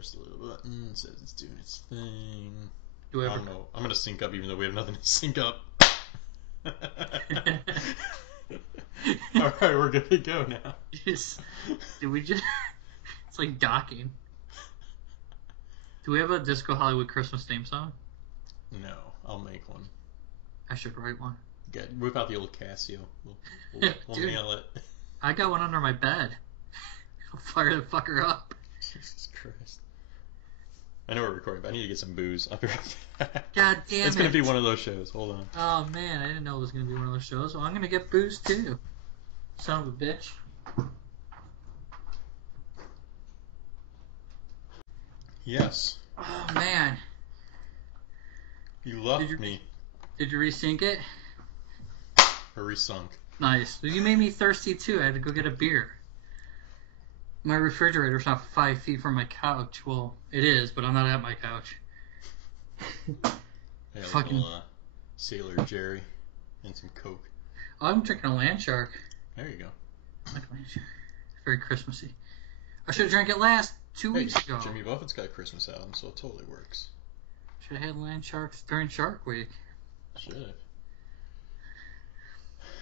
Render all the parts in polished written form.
Press the little button. It says it's doing its thing. I don't know. I'm gonna sync up even though we have nothing to sync up. Alright, we're good to go now. Did we just... It's like docking. Do we have a Disco Hollywood Christmas theme song? No, I'll make one. I should write one. Good. Whip out the old Casio. We'll Dude, nail it. I got one under my bed. I'll fire the fucker up. Jesus Christ. I know we're recording, but I need to get some booze. I'll be right back. God damn it. It's going to be one of those shows. Hold on. Oh, man. I didn't know it was going to be one of those shows. Well, I'm going to get booze, too. Son of a bitch. Yes. Oh, man. You loved me. Did you resync it? Or resunk. Nice. You made me thirsty, too. I had to go get a beer. My refrigerator's not 5 feet from my couch. Well, it is, but I'm not at my couch. Yeah, fucking little, Sailor Jerry and some Coke. Oh, I'm drinking a Land Shark. There you go. I like Land Shark. Very Christmassy. I should have drank it last 2 weeks ago. Jimmy Buffett's got a Christmas album, so it totally works. Should have had Land Sharks during Shark Week. Should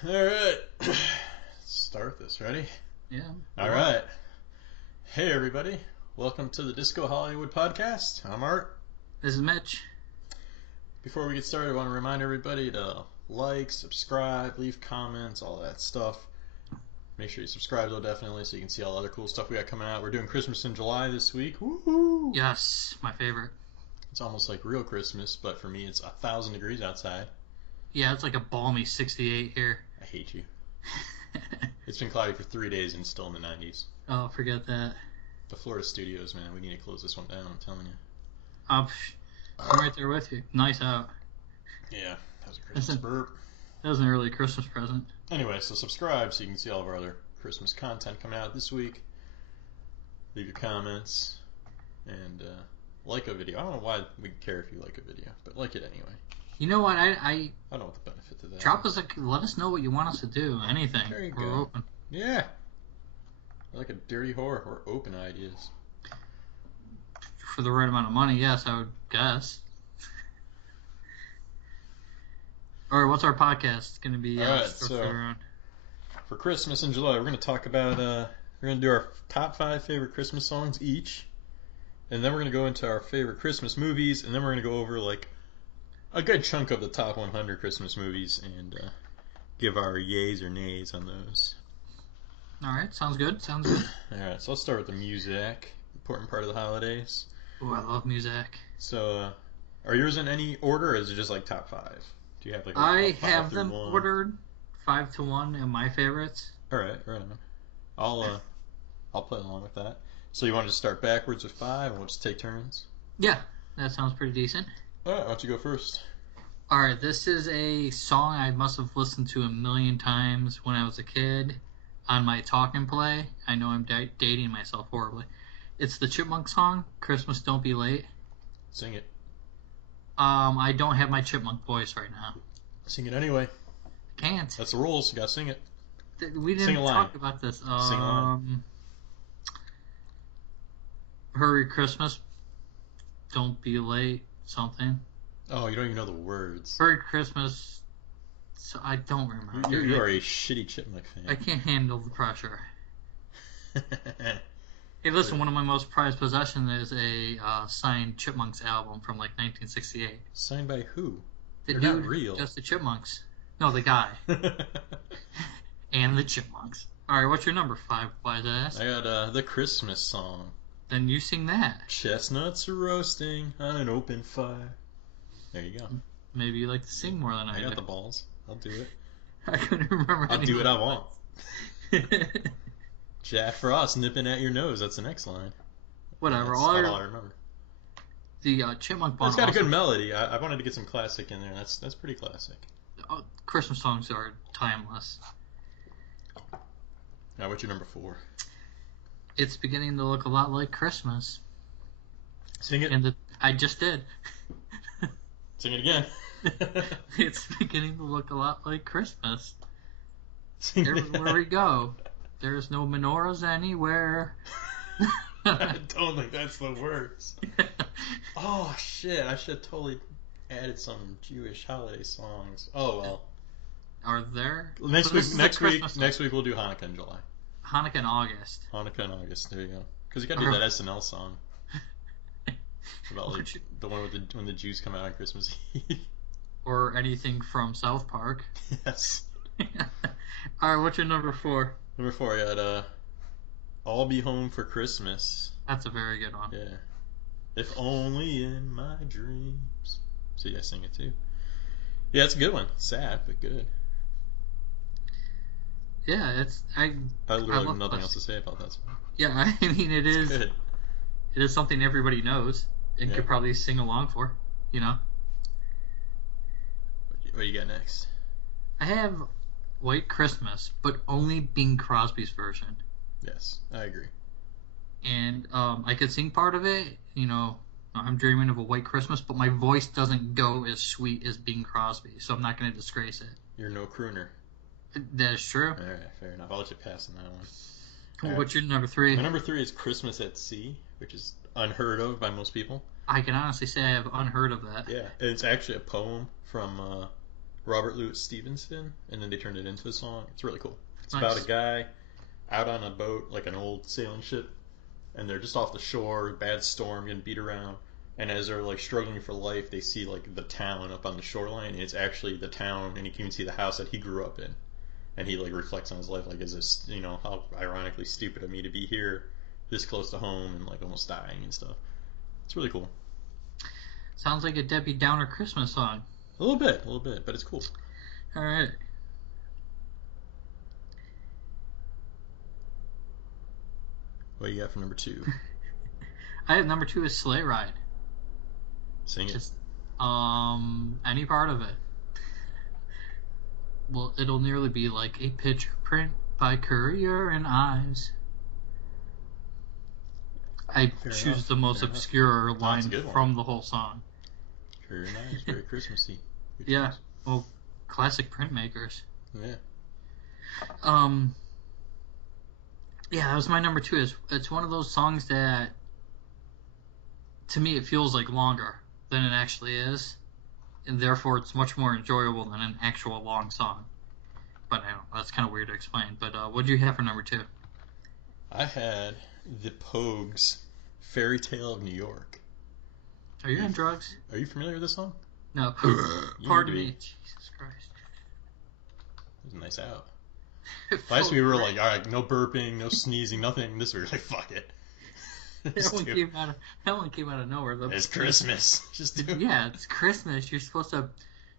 have. Alright. Let's start this. Ready? Yeah. Alright. Hey everybody. Welcome to the Disco Hollywood podcast. I'm Art. This is Mitch. Before we get started, I want to remind everybody to like, subscribe, leave comments, all that stuff. Make sure you subscribe though, definitely, so you can see all the other cool stuff we got coming out. We're doing Christmas in July this week. Woohoo! Yes, my favorite. It's almost like real Christmas, but for me it's 1,000 degrees outside. Yeah, it's like a balmy 68 here. I hate you. It's been cloudy for 3 days and still in the 90s. Oh, forget that. The Florida studios, man, we need to close this one down, I'm telling you. I'm right there with you. Nice out. Yeah, that was a Christmas burp. That was an early Christmas present. Anyway, so subscribe so you can see all of our other Christmas content coming out this week. Leave your comments. And like a video. I don't know why we care if you like a video, but like it anyway. You know what? I don't know what the benefit to that drop is. us let us know what you want us to do. Anything. There you We're go. open. Yeah. Like a dirty whore. We're open ideas. For the right amount of money, yes, I would guess. Alright, what's our podcast going to be? Alright, so for Christmas in July, we're going to talk about, we're going to do our top 5 favorite Christmas songs each. And then we're going to go into our favorite Christmas movies. And then we're going to go over, like, a good chunk of the top 100 Christmas movies and give our yays or nays on those. Alright, sounds good. Alright, so let's start with the music. Important part of the holidays. Oh, I love music. So, are yours in any order, or is it just like top 5? Do you have like a I 5 have through them 1? ordered 5 to 1 in my favorites. Alright, right on. I'll play along with that. So you want to just start backwards with 5 and we'll just take turns? Yeah, that sounds pretty decent. Alright, why don't you go first? Alright, this is a song I must have listened to a million times when I was a kid on my talk and play. I know I'm dating myself horribly. It's the Chipmunk song, Christmas Don't Be Late. Sing it. I don't have my chipmunk voice right now. Sing it anyway. Can't. That's the rules. You gotta sing it. We didn't talk about this. Sing a line. Hurry Christmas, don't be late, something. Oh, you don't even know the words. Hurry Christmas, so I don't remember. You are a shitty Chipmunk fan. I can't handle the pressure. Hey, listen, one of my most prized possessions is a signed Chipmunks album from like 1968. Signed by who? They're not real. Just the Chipmunks. No, the guy. And the Chipmunks. Alright, what's your number 5, wise ass? I got the Christmas song. Then you sing that. Chestnuts are roasting on an open fire. There you go. Maybe you like to sing more than I do. I got the balls. I'll do it. I couldn't remember. I'll do what I want. Jack Frost nipping at your nose. That's the next line. Whatever. That's all I remember. The Chipmunk Bond. It's got a good melody. I wanted to get some classic in there. That's pretty classic. Christmas songs are timeless. Now, what's your number 4? It's beginning to look a lot like Christmas. Sing it. I just did. Sing it again. It's beginning to look a lot like Christmas. Sing Everywhere we go, there's no menorahs anywhere. Don't don't think that's the worst. Oh shit! I should have totally added some Jewish holiday songs. Oh well. Are there? Next But week, this is a next week, Christmas next week we'll do Hanukkah in July. Hanukkah in August. Hanukkah in August. There you go. Because you got to do that SNL song about like the one with when the Jews come out on Christmas Eve. Or anything from South Park. Yes. All right, what's your number 4? Number 4, I got "I'll Be Home for Christmas." That's a very good one. Yeah. If only in my dreams. So yeah, sing it too. Yeah, it's a good one. Sad, but good. Yeah, it's I literally have nothing else to say about that song. Yeah, I mean it is. Good. It is something everybody knows and could probably sing along for. You know. What do you got next? I have "White Christmas," but only Bing Crosby's version. Yes, I agree. And I could sing part of it. You know, I'm dreaming of a white Christmas, but my voice doesn't go as sweet as Bing Crosby, so I'm not going to disgrace it. You're no crooner. That is true. All right, fair enough. I'll let you pass on that one. What's your number 3? My number 3 is "Christmas at Sea," which is unheard of by most people. I can honestly say I have unheard of that. Yeah, it's actually a poem from Robert Louis Stevenson, and then they turned it into a song. It's really cool. It's about a guy out on a boat, like an old sailing ship, and they're just off the shore, bad storm, getting beat around, and as they're like struggling for life, they see like the town up on the shoreline, and it's actually the town, and you can even see the house that he grew up in. And he like reflects on his life, like, is this, you know, how ironically stupid of me to be here, this close to home, and like almost dying and stuff. It's really cool. Sounds like a Debbie Downer Christmas song. A little bit, but it's cool. All right. What do you got for number 2? I have number 2 is "Sleigh Ride." Sing it. Just any part of it. Well, it'll nearly be like a picture print by Currier and Ives. I choose the most obscure line from the whole song. Very nice, very Christmassy. Yeah, well, classic printmakers. Yeah. Yeah, that was my number 2. It's one of those songs that, to me, it feels like longer than it actually is, and therefore it's much more enjoyable than an actual long song. But I don't know, that's kind of weird to explain. But what did you have for number 2? I had the Pogues' "Fairy Tale of New York." Are you on drugs? Are you familiar with this song? No. Pardon me. Jesus Christ. It was a nice out. Last week we were like, all right, no burping, no sneezing, nothing. This week we were like, fuck it. That one came out of nowhere. It's Christmas. Just do it. Yeah, it's Christmas. You're supposed to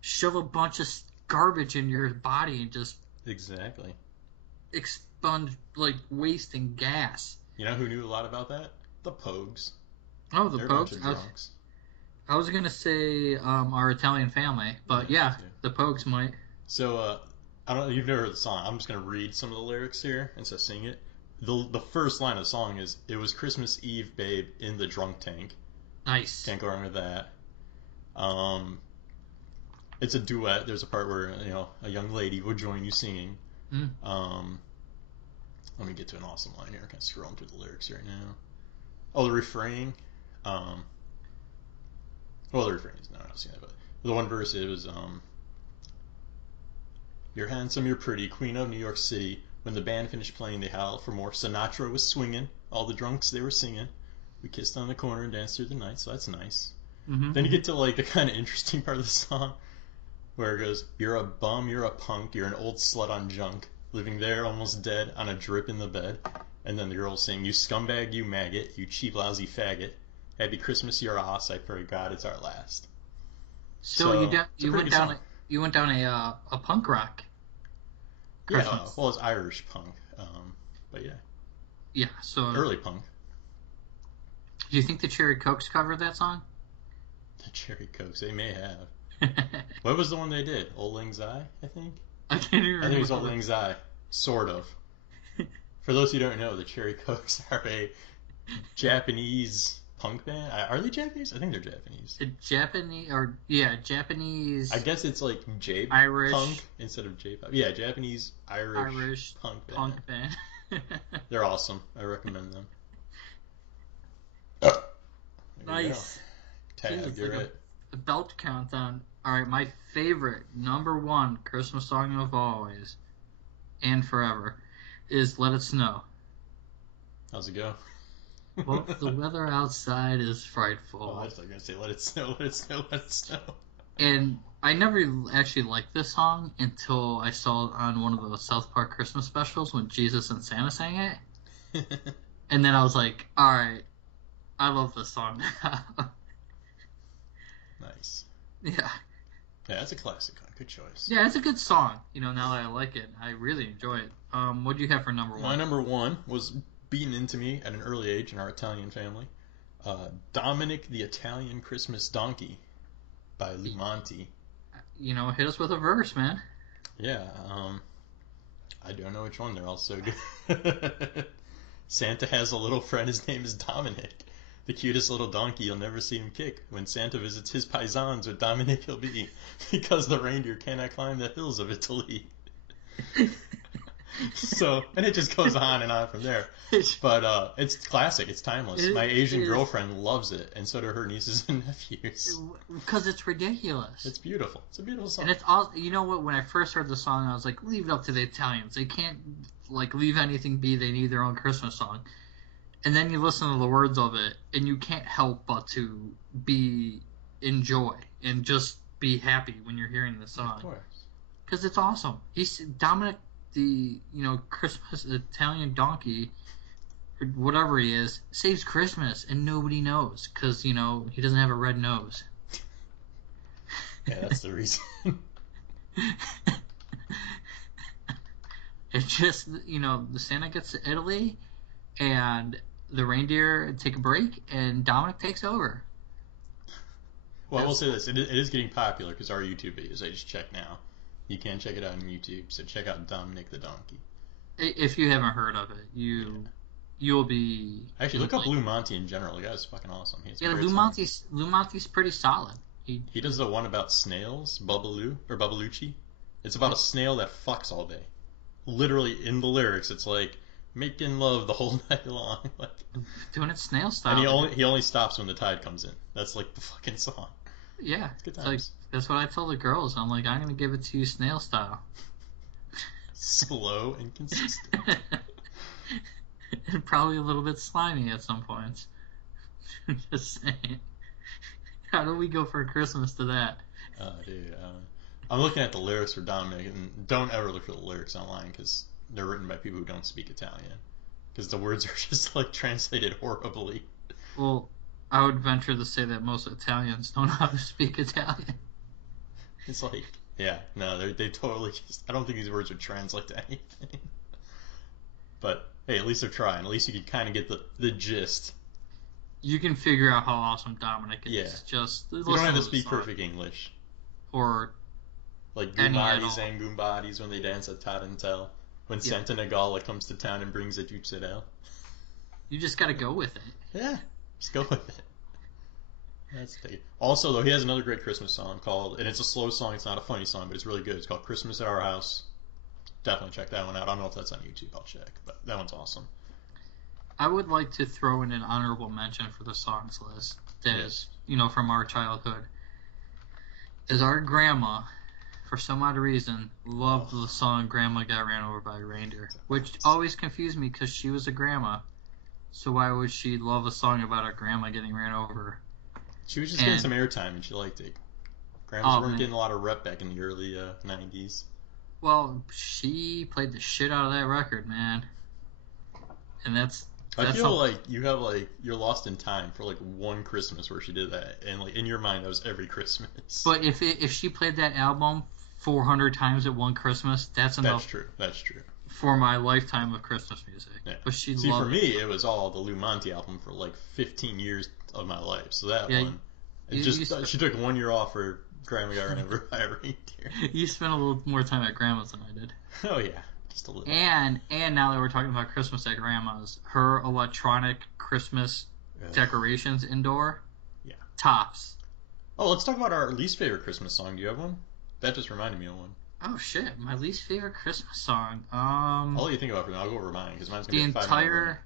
shove a bunch of garbage in your body and just exactly expunge, like, wasting gas. You know who knew a lot about that? The Pogues. Oh, the They're Pogues. a bunch of drunks. I was gonna say our Italian family, but yeah, the Pogues might. So I don't know. You've never heard the song. I'm just gonna read some of the lyrics here instead of sing it. The first line of the song is, "It was Christmas Eve, babe, in the drunk tank." Nice. Can't go wrong with that. It's a duet. There's a part where, you know, a young lady would join you singing. Let me get to an awesome line here. I'm kind of scrolling through the lyrics right now. Oh, the refrain. Well, the refrain is not singing that, but the one verse it was, "You're handsome, you're pretty, queen of New York City. When the band finished playing, they howled for more. Sinatra was swinging. All the drunks, they were singing. We kissed on the corner and danced through the night." So that's nice. Then you get to like the kind of interesting part of the song, where it goes, "You're a bum, you're a punk, you're an old slut on junk, living there almost dead on a drip in the bed." And then the girls sing, "You scumbag, you maggot, you cheap lousy faggot. Happy Christmas, your ass. I pray God it's our last." So you went down a punk rock. Christmas. Yeah, well, it's Irish punk, but yeah. Yeah, so early punk. Do you think the Cherry Cokes covered that song? The Cherry Cokes, they may have. What was the one they did? Old Lang Syne, I think? I can't even remember. I think it was Old Lang Syne. Sort of. For those who don't know, the Cherry Cokes are a Japanese punk band. Are they Japanese? I think they're Japanese. Japanese. I guess it's like Irish punk instead of J-pop. Yeah, Japanese Irish punk band. They're They're awesome. I recommend them. Nice. Tab, Dude, you're like it. a belt countdown. Alright, my favorite, number one Christmas song of always and forever is Let It Snow. How's it go? Well, the weather outside is frightful. Oh, I was going to say, let it snow, let it snow, let it snow. And I never actually liked this song until I saw it on one of the South Park Christmas specials when Jesus and Santa sang it. And then I was like, alright, I love this song now. Nice. Yeah. Yeah, that's a classic one. Good choice. Yeah, it's a good song. Now that I like it, I really enjoy it. What do you have for number one? My number one was beaten into me at an early age in our Italian family. Dominic the Italian Christmas Donkey by Lou Monte. Hit us with a verse, man. Yeah, I don't know which one. They're all so good. Santa has a little friend. His name is Dominic. The cutest little donkey, you'll never see him kick. When Santa visits his paisans, with Dominic he'll be, because the reindeer cannot climb the hills of Italy. So, and it just goes on and on from there. But it's classic. It's timeless. My Asian girlfriend loves it, and so do her nieces and nephews. Because it's ridiculous. It's beautiful. It's a beautiful song. And it's all, you know what? When I first heard the song, I was like, leave it up to the Italians. They can't leave anything be. They need their own Christmas song. And then you listen to the words of it, and you can't help but to enjoy and just be happy when you're hearing the song. Of course. Because it's awesome. He's Dominic, the Christmas Italian donkey, or whatever he is, saves Christmas, and nobody knows because he doesn't have a red nose. Yeah, that's the reason. It's just the Santa gets to Italy, and the reindeer take a break, and Dominic takes over. Well, I will say this: it is getting popular because our YouTube videos. I just checked now. You can check it out on YouTube. So check out Dominic the Donkey. If you haven't heard of it, you'll be actually look up Lou Monte in general. The guy's fucking awesome. Lou Monte's pretty solid. He does the one about snails, Bubbaloo or Bubbalucci. It's about a snail that fucks all day. Literally in the lyrics, it's like making love the whole night long, like doing it snail style. And he only stops when the tide comes in. That's like the fucking song. Yeah, it's good times. Like, that's what I tell the girls. I'm like, I'm gonna give it to you snail style. Slow and consistent. And probably a little bit slimy at some points. Just saying. How do we go for Christmas to that? Dude, I'm looking at the lyrics for Dominic, and don't ever look for the lyrics online because they're written by people who don't speak Italian. Because the words are just like translated horribly. Well, I would venture to say that most Italians don't know how to speak Italian. It's like, yeah, no, they totally just. I don't think these words would translate to anything. But hey, at least they're trying. At least you can kind of get the gist. You can figure out how awesome Dominic is. Yeah. Just you don't have to speak perfect English. Or like Goombadis and Goombadis when they dance at Tarantelle. When Santa Nagala comes to town and brings a Ducedel. You just gotta go with it. Yeah, just go with it. That's big. Also, though, he has another great Christmas song called, and it's a slow song, it's not a funny song, but it's really good. It's called Christmas at Our House. Definitely check that one out. I don't know if that's on YouTube, I'll check, but that one's awesome. I would like to throw in an honorable mention for the songs list that is, from our childhood. Is our grandma, for some odd reason, loved the song Grandma Got Ran Over by a Reindeer, which always confused me because she was a grandma. So why would she love a song about her grandma getting ran over? She was just getting some airtime and she liked it. Grandmas weren't getting a lot of rep back in the early 90s. Well, she played the shit out of that record, man. And that's I feel like you're lost in time for like one Christmas where she did that, and like in your mind that was every Christmas. But if she played that album 400 times at one Christmas, that's enough. That's true. For my lifetime of Christmas music. Yeah. But she See, loved for me, it was all the Lou Monte album for like 15 years of my life. So that one, she took 1 year off for Grandma Got Ran Over by a Reindeer. You spent a little more time at Grandma's than I did. Oh yeah, just a little. And now that we're talking about Christmas at Grandma's, her electronic Christmas decorations indoor, tops. Oh, let's talk about our least favorite Christmas song. Do you have one? That just reminded me of one. Oh shit, my least favorite Christmas song. I'll let you think about it. I'll go over mine because mine's gonna be the entire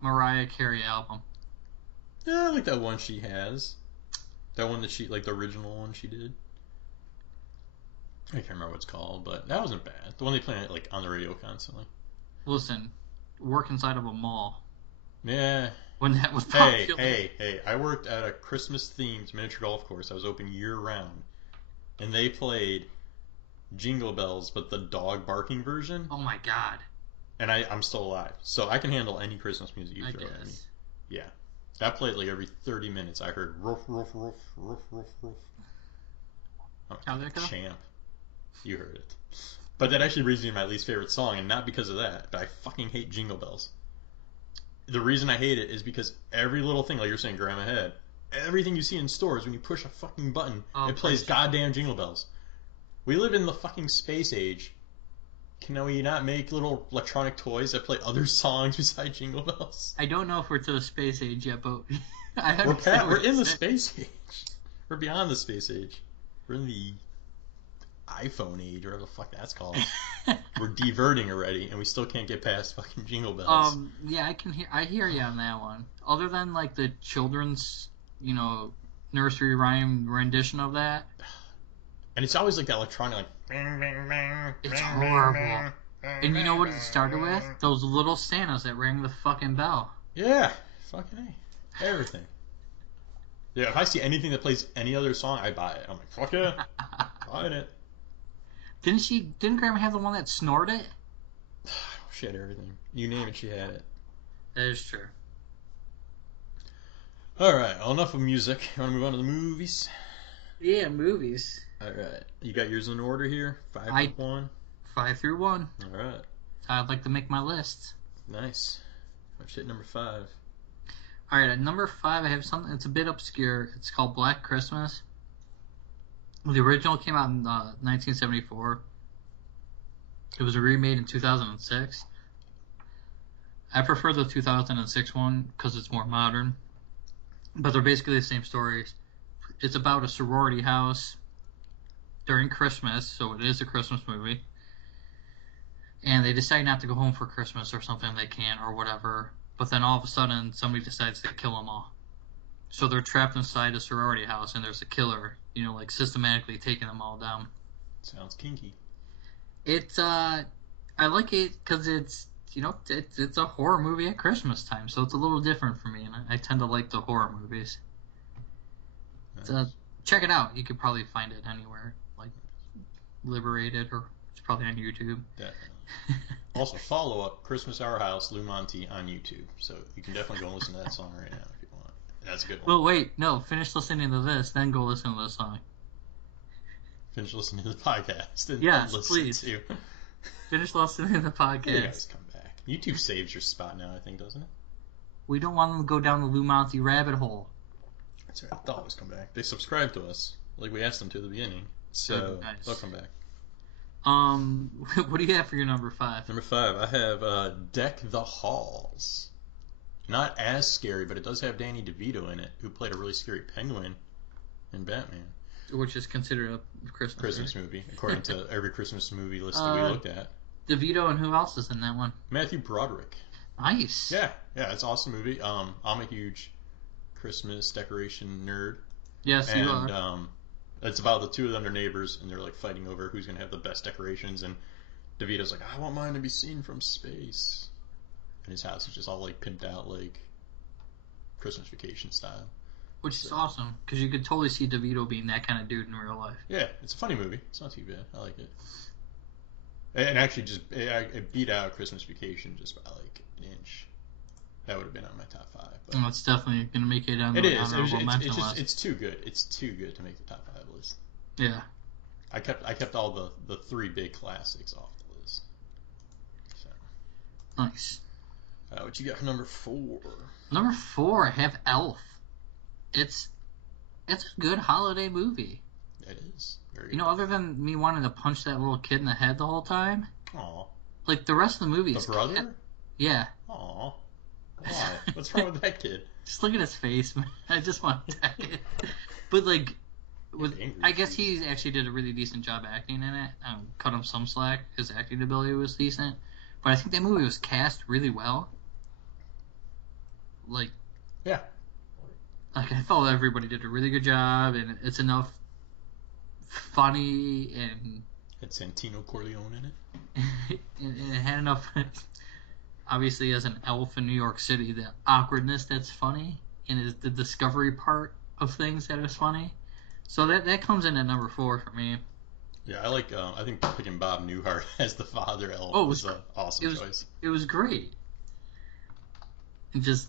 Mariah Carey album. Yeah, I like that one she has. That one that she, like the original one she did. I can't remember what it's called, but that wasn't bad. The one they play like on the radio constantly. Listen, work inside of a mall Yeah. when that was popular. Hey! I worked at a Christmas-themed miniature golf course. I was open year-round, and they played Jingle Bells, but the dog barking version. Oh my god! And I'm still alive, so I can handle any Christmas music you throw at me. Yeah, that played like every 30 minutes. I heard roof, roof, roof, roof, roof, roof. How'd that go? Champ, you heard it. But that actually brings me to my least favorite song, and not because of that, but I fucking hate Jingle Bells. The reason I hate it is because every little thing, like you're saying, Grandma Head, everything you see in stores, when you push a fucking button, it plays goddamn Jingle Bells. We live in the fucking space age. Can we not make little electronic toys that play other songs besides Jingle Bells? I don't know if we're to the space age yet, but we're in the space age. We're beyond the space age. We're in the iPhone age, or whatever the fuck that's called. We're diverting already, and we still can't get past fucking Jingle Bells. Yeah, I hear you on that one. Other than like the children's, nursery rhyme rendition of that. And it's always like that electronic, like bang, bang, bang, it's horrible. And you know what it started with? Those little Santas that rang the fucking bell. Yeah, fucking A. Everything. Yeah, if I see anything that plays any other song, I buy it. I'm like, fuck yeah, buying it. Didn't Grandma have the one that snorted? She had everything. You name it, she had it. That is true. Alright, well, enough of music. You want to move on to the movies? Yeah, movies. Alright. You got yours in order here? 5 through 1? 5 through 1. Alright. I'd like to make my list. Nice. Let's hit number 5. Alright, at number 5 I have something that's a bit obscure. It's called Black Christmas. The original came out in 1974. It was remade in 2006. I prefer the 2006 one because it's more modern. But they're basically the same stories. It's about a sorority house during Christmas, so it is a Christmas movie. And they decide not to go home for Christmas or something, they can't or whatever. But then all of a sudden, somebody decides to kill them all. So they're trapped inside a sorority house, and there's a killer, like systematically taking them all down. Sounds kinky. It's, I like it because it's, it's a horror movie at Christmas time, so it's a little different for me, and I tend to like the horror movies. Nice. Check it out. You could probably find it anywhere, like Liberated, or it's probably on YouTube. Definitely. Also, follow up Christmas Our House, Lou Monte on YouTube, so you can definitely go and listen to that song right now if you want. That's a good one. Well, wait, no, finish listening to this, then go listen to the song. Finish listening to the podcast. And yes, listen please. To... Finish listening to the podcast. You guys come back. YouTube saves your spot now, I think, doesn't it? We don't want them to go down the Lou Monte rabbit hole. That's right. They'll always come back. They subscribe to us, like we asked them to at the beginning. So nice. They'll come back. What do you have for your number 5? Number 5, I have Deck the Halls. Not as scary, but it does have Danny DeVito in it, who played a really scary penguin in Batman. Which is considered a Christmas movie, according to every Christmas movie list that we looked at. DeVito, and who else is in that one? Matthew Broderick. Nice. Yeah, it's an awesome movie. I'm a huge Christmas decoration nerd. Yes, you are. It's about the two of them, they're neighbors, and they're like fighting over who's gonna have the best decorations. And DeVito's like, I want mine to be seen from space, and his house is just all like pimped out, like Christmas Vacation style. Which is awesome, because you could totally see DeVito being that kind of dude in real life. Yeah, it's a funny movie. It's not too bad. I like it. And actually, it beat out Christmas Vacation just by like an inch. That would have been on my top 5. But it's definitely going to make it on the honorable mention list. It's too good. It's too good to make the top 5 list. Yeah. I kept all the 3 big classics off the list. So. Nice. What you got for number 4? Number 4, I have Elf. It's a good holiday movie. It is. Very good. Other than me wanting to punch that little kid in the head the whole time. Aw. Like, the rest of the movie is... The brother? Yeah. Aw. Why? What's wrong with that kid? Just look at his face, man. I just want to attack it. But, like, I guess he actually did a really decent job acting in it. Cut him some slack. His acting ability was decent. But I think that movie was cast really well. Like... Yeah. Like, I thought everybody did a really good job, and it's enough funny, and Had Santino Corleone in it. and it had enough. Obviously, as an elf in New York City, the awkwardness that's funny, and is the discovery part of things that is funny. So that comes in at number 4 for me. Yeah, I think picking Bob Newhart as the father elf Oh, was an awesome choice. It was great. And just,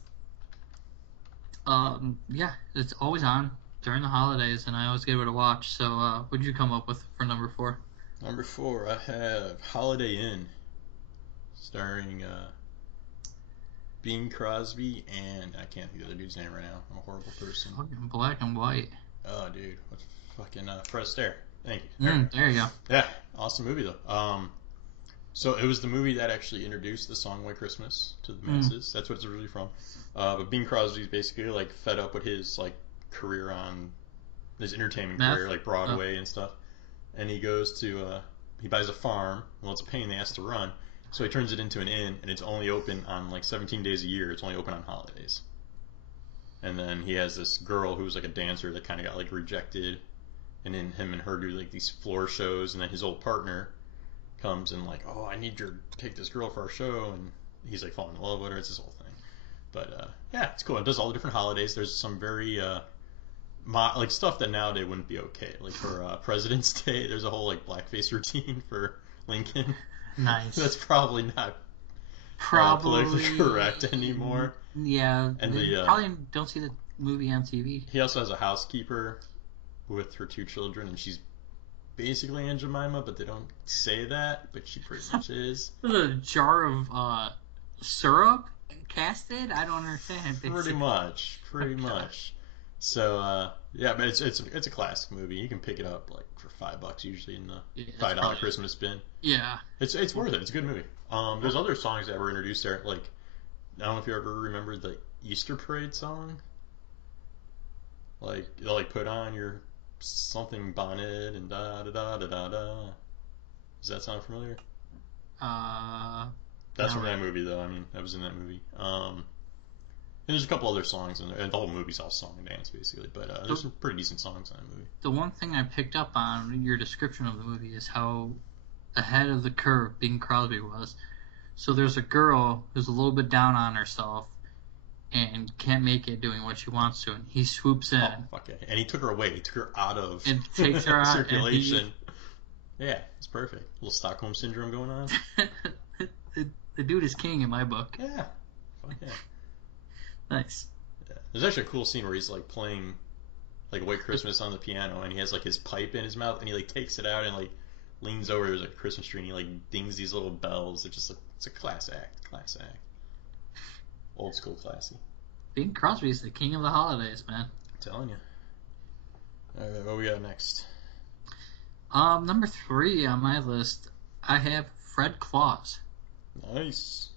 yeah, it's always on during the holidays, and I always get to watch. So, what'd you come up with for number 4? Number 4, I have Holiday Inn, starring Bing Crosby and I can't think of the dude's name right now. I'm a horrible person. Fucking black and white. Oh, dude, what's fucking Fred Astaire? Thank you. There you go. Yeah, awesome movie though. So it was the movie that actually introduced the song "White Christmas" to the masses. That's what it's really from. But Bing Crosby's basically like fed up with his like career on his entertainment career, like Broadway and stuff. And he goes to he buys a farm. Well, it's a pain in the ass to run, so he turns it into an inn, and it's only open on like 17 days a year. It's only open on holidays. And then he has this girl who's like a dancer that kind of got like rejected, and then him and her do like these floor shows, and then his old partner comes and like, oh, I need you to take this girl for our show, and he's like falling in love with her. It's this whole thing. But yeah, it's cool. It does all the different holidays. There's some very like stuff that nowadays wouldn't be okay. Like for President's Day, there's a whole like blackface routine for Lincoln. Nice. That's probably not politically correct anymore. Yeah, and probably don't see the movie on TV. He also has a housekeeper with her 2 children, and she's basically Aunt Jemima, but they don't say that, but she pretty much is. There's a jar of syrup casted? I don't understand. Pretty much. So yeah, but it's a classic movie. You can pick it up like for $5 usually in the $5 Christmas bin. Yeah, it's worth it. It's a good movie. There's other songs that were introduced there, like I don't know if you ever remembered the Easter Parade song. Like they'll like put on your something bonnet and da da da da da da. Does that sound familiar? That's from that movie though. I mean, that was in that movie. And there's a couple other songs in there, and the whole movie's all song and dance basically. But there's some pretty decent songs in that movie. The one thing I picked up on your description of the movie is how ahead of the curve Bing Crosby was. So there's a girl who's a little bit down on herself and can't make it doing what she wants to, and he swoops in. Oh, fuck yeah. And he took her away. He took her out of and takes her out circulation. Yeah, it's perfect. A little Stockholm Syndrome going on. the dude is king in my book. Yeah. Fuck yeah. Nice. Yeah. There's actually a cool scene where he's like playing like White Christmas on the piano, and he has like his pipe in his mouth, and he like takes it out and like leans over. There's like a Christmas tree, and he like dings these little bells. It's a class act. Old school classy. Bing Crosby's the king of the holidays, man. I'm telling you. Alright, what we got next? Number 3 on my list, I have Fred Claus. Nice.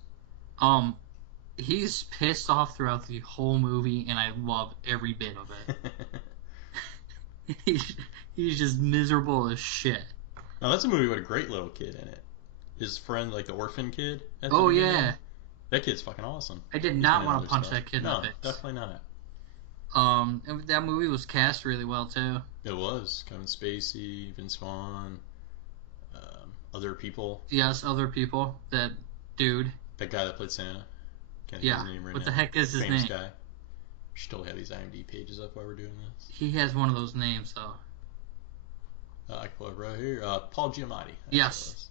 He's pissed off throughout the whole movie, and I love every bit of it. he's just miserable as shit. No, that's a movie with a great little kid in it. His friend, like the orphan kid. Oh yeah. That kid's fucking awesome. I did not want to punch that kid in the face. No, definitely not. And that movie was cast really well too. It was. Kevin Spacey, Vince Vaughn, other people. Yes, other people. That dude. That guy that played Santa. Can't yeah. His name right what now. the heck is his Famous name? Guy. We should totally have these IMDb pages up while we're doing this. He has one of those names though. I can pull it right here. Paul Giamatti. Yes.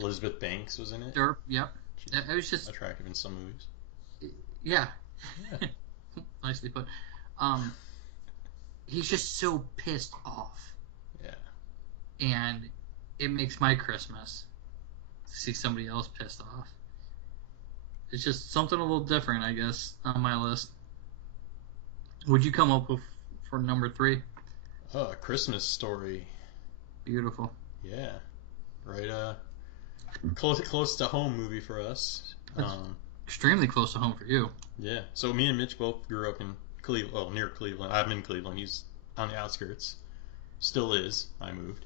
Elizabeth Banks was in it. Yep. She's it was just attractive in some movies. Yeah. Nicely put. He's just so pissed off. Yeah. And it makes my Christmas to see somebody else pissed off. It's just something a little different, I guess, on my list. Would you come up with for number 3? Oh, A Christmas Story. Beautiful. Yeah. Right, close to home movie for us. Extremely close to home for you. Yeah. So me and Mitch both grew up in Cleveland, well, near Cleveland. I'm in Cleveland. He's on the outskirts. Still is. I moved.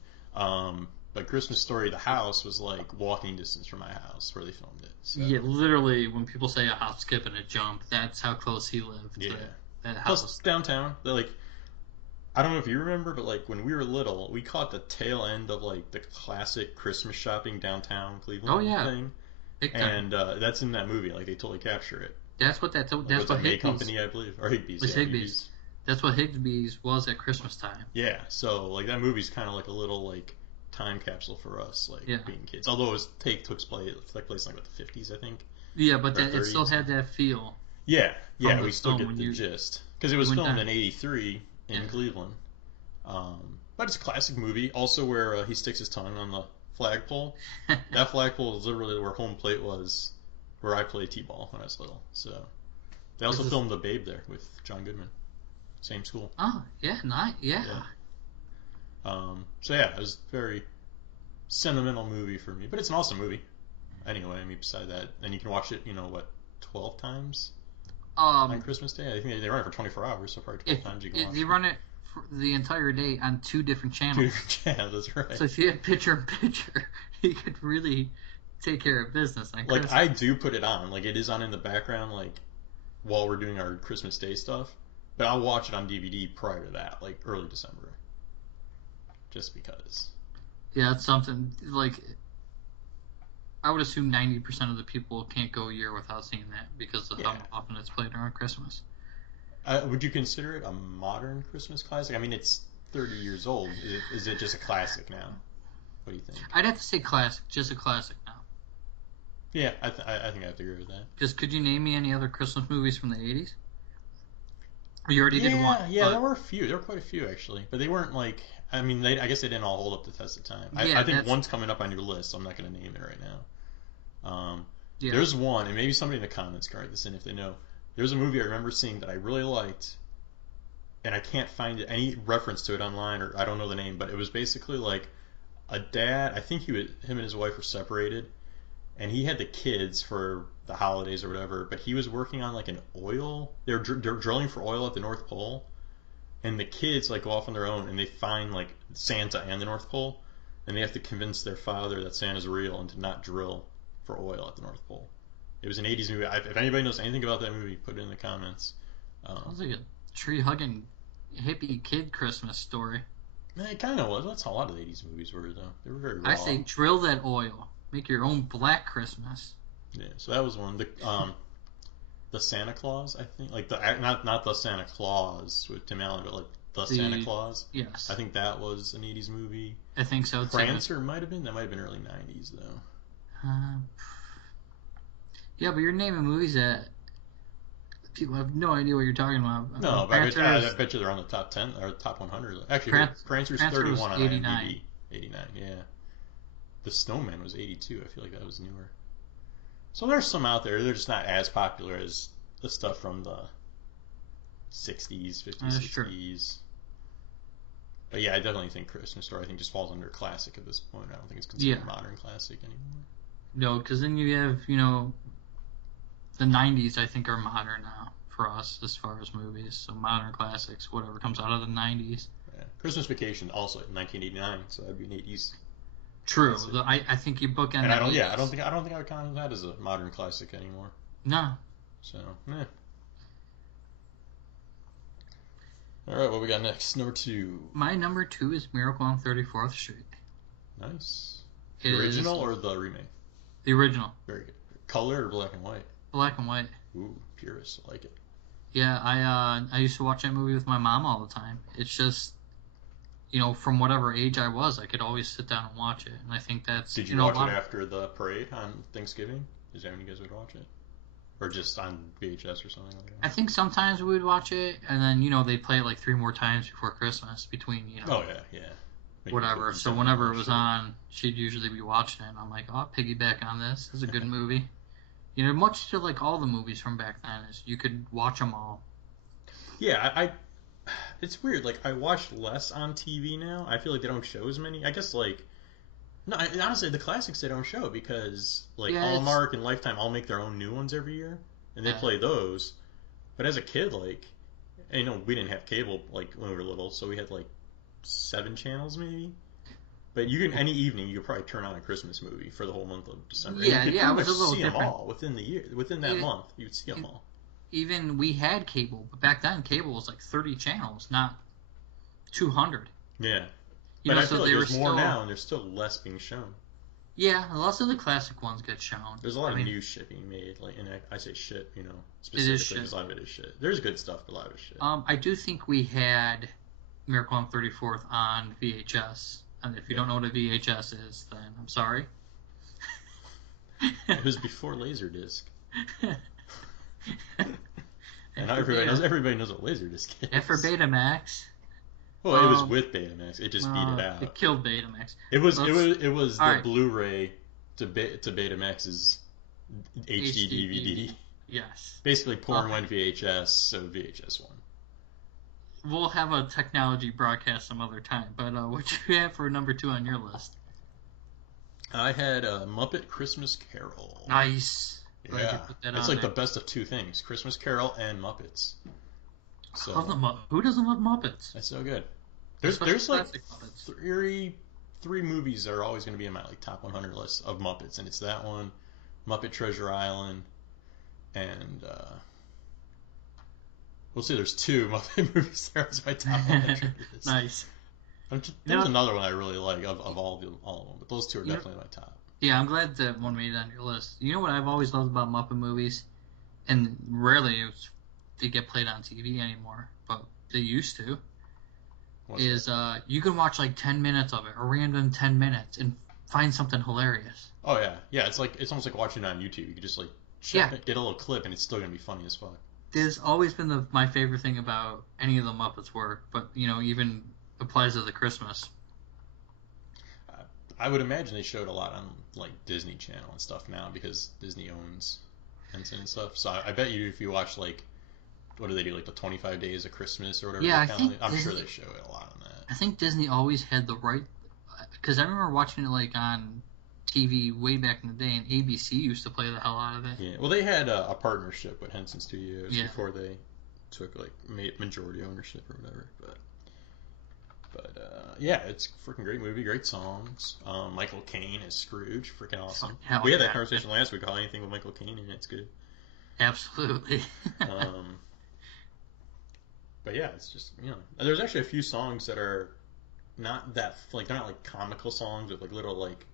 But Christmas Story, the house was like walking distance from my house where they filmed it. So. Yeah, literally, when people say a hop, skip, and a jump, that's how close he lived. Yeah. That Plus house. downtown, they're like, I don't know if you remember, but like when we were little, we caught the tail end of like the classic Christmas shopping downtown Oh Cleveland yeah, thing, big time. and that's in that movie. Like they totally capture it. That's what Like that's what's what that May Higbee's Company, I believe, or Higbee's, was yeah, Higbee's. That's what Higbee's was at Christmas time. Yeah. So like that movie's kind of like a little like time capsule for us, like Yeah. being kids. Although it was took place in like the 50s, I think, Yeah, but or it still 30s. had that feel. Yeah, yeah, From the we still film get when the you gist because it you was went filmed down. in '83 in Yeah. Cleveland. But it's a classic movie. Also, where he sticks his tongue on the flagpole. That flagpole is literally where home plate was, where I played t-ball when I was little. So they also filmed The Babe there with John Goodman. Same school. Oh yeah, not yeah. So yeah, it was a very sentimental movie for me, but it's an awesome movie. Anyway, I mean, beside that, and you can watch it, 12 times on Christmas Day. I think they run it for 24 hours, so probably 12 times you can watch They it. run it for the entire day on 2 different channels. Yeah, that's right. So if you had picture in picture, you could really take care of business on Christmas. Like I do put it on, like it is on in the background, like while we're doing our Christmas Day stuff. But I'll watch it on DVD prior to that, like early December, just because. Yeah, it's something like I would assume 90% of the people can't go a year without seeing that because of how often it's played around Christmas. Would you consider it a modern Christmas classic? I mean, it's 30 years old. Is it just a classic now? What do you think? I'd have to say classic, just a classic now. Yeah, I think I have to agree with that. Because could you name me any other Christmas movies from the 80s? You already did one. Yeah, there were a few. There were quite a few actually, but they weren't like. I mean, I guess they didn't all hold up the test of time. I think one's coming up on your list. So I'm not going to name it right now. There's one, and maybe somebody in the comments can write this in if they know. There's a movie I remember seeing that I really liked, and I can't find any reference to it online, or I don't know the name, but it was basically like a dad. I think him and his wife were separated, and he had the kids for the holidays or whatever, but he was working on like an oil. They're drilling for oil at the North Pole, and the kids like go off on their own, and they find like Santa and the North Pole, and they have to convince their father that Santa's real and to not drill for oil at the North Pole. It was an 80s movie. If anybody knows anything about that movie, put it in the comments. Sounds like a tree-hugging hippie kid Christmas story. It kind of was. That's how a lot of the 80s movies were, though. They were very raw. I say drill that oil. Make your own black Christmas. Yeah, so that was one. The Santa Claus, I think. Like, not the Santa Claus with Tim Allen, but like the Santa Claus. Yes. I think that was an 80s movie. I think so, too. Prancer might have been. That might have been early 90s, though. Yeah, but you're naming movies that people have no idea what you're talking about. No, but I bet you they're on the top 10 or top 100. Actually, Prancer's 31 on 89. IMDb. 89, yeah. The Snowman was 82. I feel like that was newer. So there's some out there. They're just not as popular as the stuff from the 60s, 50s, 60s. True. But yeah, I definitely think Christmas Story just falls under classic at this point. I don't think it's considered a modern classic anymore. No, because then you have, the 90s I think are modern now for us as far as movies. So modern classics, whatever comes out of the 90s. Yeah. Christmas Vacation also in 1989, so that'd be an 80s. True. I think you bookend. And I don't think I would count that as a modern classic anymore. No. So, yeah. All right, what we got next? Number 2. My number 2 is Miracle on 34th Street. Nice. The original or the remake? The original. Very good. Color or black and white? Black and white. Ooh, purist. I like it. Yeah, I used to watch that movie with my mom all the time. It's just, from whatever age I was, I could always sit down and watch it. And I think that's... Did you watch it after the parade on Thanksgiving? Is that when you guys would watch it? Or just on VHS or something like that? I think sometimes we would watch it, and then, they'd play it like 3 more times before Christmas between, Oh, yeah. Maybe whatever. So whenever it was on, she'd usually be watching it, and I'm like, oh, I'll piggyback on this. This is a good movie. Much to like all the movies from back then, is you could watch them all. Yeah, it's weird. Like, I watch less on TV now. I feel like they don't show as many. I guess, like... No, honestly, the classics they don't show because, like, Hallmark and Lifetime all make their own new ones every year, and they play those. But as a kid, like... we didn't have cable, like, when we were little, so we had, like, 7 channels, maybe? But any evening, you could probably turn on a Christmas movie for the whole month of December. Yeah, and you could it was a little see different. Them all within the year. Within that month, you would see them all. even we had cable, but back then cable was like 30 channels, not 200. Yeah. You But know, I so feel like they were there's more still. now, and there's still less being shown. Yeah, lots of the classic ones get shown. There's a lot of new shit being made, like, and I say shit, you know, It is specifically, because a lot of it is shit. There's good stuff, but a lot of it is shit. I do think we had Miracle on 34th on VHS, and if you don't know what a VHS is, then I'm sorry. It was before Laserdisc. And now for everybody knows what Laserdisc is. And for Betamax. Well, it was with Betamax. It just beat it out. It killed Betamax. It was the right. Blu-ray to Betamax's HD DVD. Yes. Basically, porn went VHS, so VHS won. We'll have a technology broadcast some other time, but what you have for number 2 on your list? I had Muppet Christmas Carol. Nice. Yeah, it's like the best of two things: Christmas Carol and Muppets. So, who doesn't love Muppets? That's so good. There's like three movies that are always going to be in my like top 100 list of Muppets, and it's that one, Muppet Treasure Island, and we'll see. There's 2 Muppet movies there as my top 100 list. Nice. There's another one I really like of all of them, but those 2 are definitely my top. Yeah, I'm glad that one made it on your list. You know what I've always loved about Muppet movies, and rarely they get played on TV anymore, but they used to. You can watch like 10 minutes of it, a random 10 minutes, and find something hilarious. Oh yeah, it's almost like watching it on YouTube. You could just like get a little clip, and it's still gonna be funny as fuck. There's always been my favorite thing about any of the Muppets work, but you know, even applies to the Christmas. I would imagine they showed a lot on like Disney Channel and stuff now because Disney owns Henson and stuff. So I bet you if you watch like, what do they do, like the 25 Days of Christmas or whatever? Yeah, I'm sure they show it a lot on that. I think Disney always had the right, because I remember watching it like on TV way back in the day, and ABC used to play the hell out of it. Yeah, well they had a partnership with Henson Studios before they took like majority ownership or whatever, but yeah, it's a freaking great movie, great songs. Michael Caine as Scrooge, freaking awesome. We had that conversation last week. Anything with Michael Caine in it's good. Absolutely. But yeah, it's just, you know, there's actually a few songs that are not that like they're not like comical songs with like little like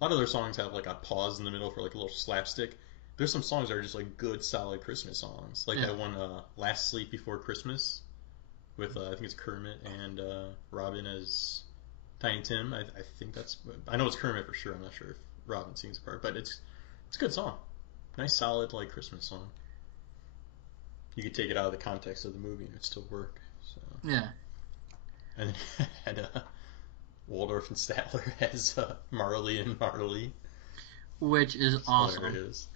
a lot of their songs have like a pause in the middle for like a little slapstick. There's some songs that are just like good solid Christmas songs, like that one Last Sleep Before Christmas. With I think it's Kermit and Robin as Tiny Tim. I think I know it's Kermit for sure. I'm not sure if Robin sings a part, but it's a good song. Nice solid like Christmas song. You could take it out of the context of the movie and it'd still work. So. Yeah. And then you had Waldorf and Statler as Marley and Marley, which is awesome. Hilarious.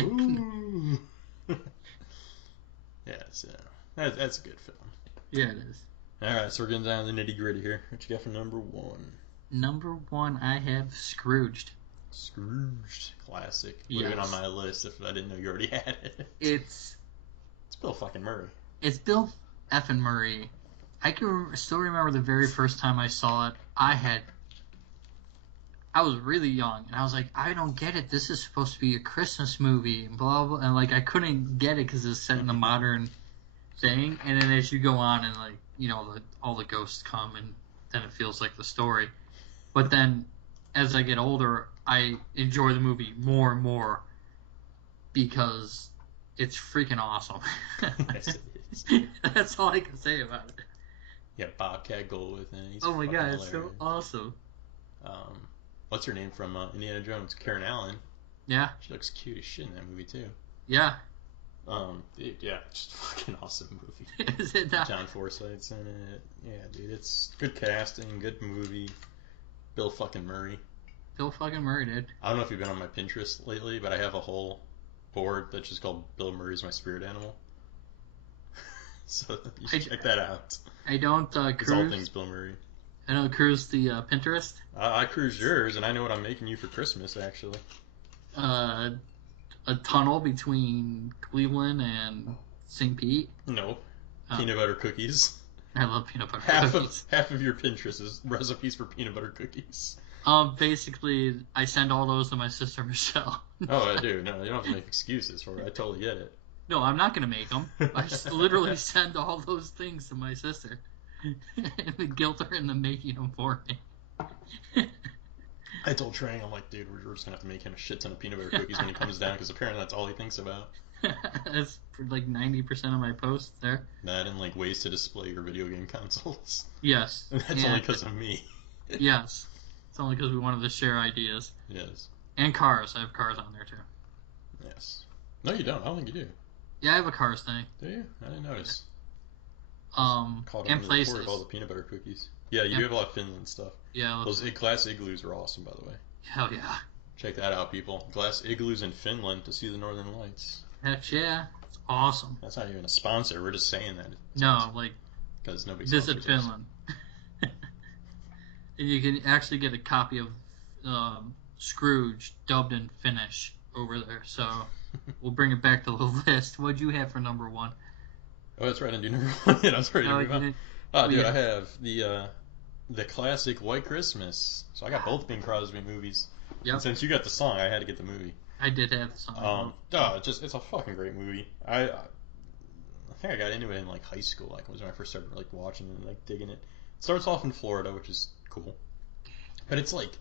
Ooh. Yeah, so that's a good film. Yeah, it is. Alright, so we're getting down to the nitty gritty here. What you got for number 1? Number 1, I have Scrooged. Scrooged. Classic. Would have been on my list if I didn't know you already had it. It's Bill fucking Murray. It's Bill effing Murray. I can still remember the very first time I saw it. I was really young, and I was like, I don't get it. This is supposed to be a Christmas movie, and blah, blah, and like, I couldn't get it because it's set in the modern thing, and then as you go on and like, you know, all the ghosts come and then it feels like the story. But then as I get older, I enjoy the movie more and more because it's freaking awesome. Yes, it is. That's all I can say about it. Yeah, Bobcat Goldthwait. He's oh my god, it's hilarious. so awesome. What's her name from Indiana Jones? Karen Allen. Yeah. She looks cute as shit in that movie too. Yeah. Yeah, just a fucking awesome movie. Is it not? John Forsythe's in it. Yeah, dude, it's good casting, good movie. Bill fucking Murray. Bill fucking Murray, dude. I don't know if you've been on my Pinterest lately, but I have a whole board that's just called Bill Murray's My Spirit Animal. So you should check that out. I don't cruise. It's all things Bill Murray. I don't cruise the Pinterest. I cruise yours, and I know what I'm making you for Christmas, actually. A tunnel between Cleveland and St. Pete. No. Peanut butter cookies. I love peanut butter cookies. Half of your Pinterest is recipes for peanut butter cookies. Basically, I send all those to my sister Michelle. Oh, I do. No, you don't have to make excuses for it. I totally get it. No, I'm not gonna make them. I literally send all those things to my sister, and guilt her into making them for me. I told Trang, I'm like, dude, we're just gonna have to make him a shit ton of peanut butter cookies when he comes down, because apparently that's all he thinks about. That's like 90% of my posts there. That and like ways to display your video game consoles. Yes. And that's only because of me. Yes. It's only because we wanted to share ideas. Yes. And cars. I have cars on there too. Yes. No, you don't. I don't think you do. Yeah, I have a cars thing. Do you? I didn't notice. And places. Of all the peanut butter cookies. Yeah, you do have a lot of Finland stuff. Yeah. Those glass igloos are awesome, by the way. Hell yeah. Check that out, people. Glass igloos in Finland to see the northern lights. Heck yeah. It's awesome. That's not even a sponsor. We're just saying that. No, like, because nobody visit Finland. And you can actually get a copy of Scrooge dubbed in Finnish over there. So we'll bring it back to the list. What'd you have for number one? Oh, that's right. I didn't do number one yet. I was ready to move on. Oh, dude, yeah. I have the classic White Christmas. So I got both Bing Crosby movies. Yep. And since you got the song, I had to get the movie. I did have the song. It's a fucking great movie. I think I got into it in like high school. Like, was when I first started like watching it and like digging it. It starts off in Florida, which is cool, but it's like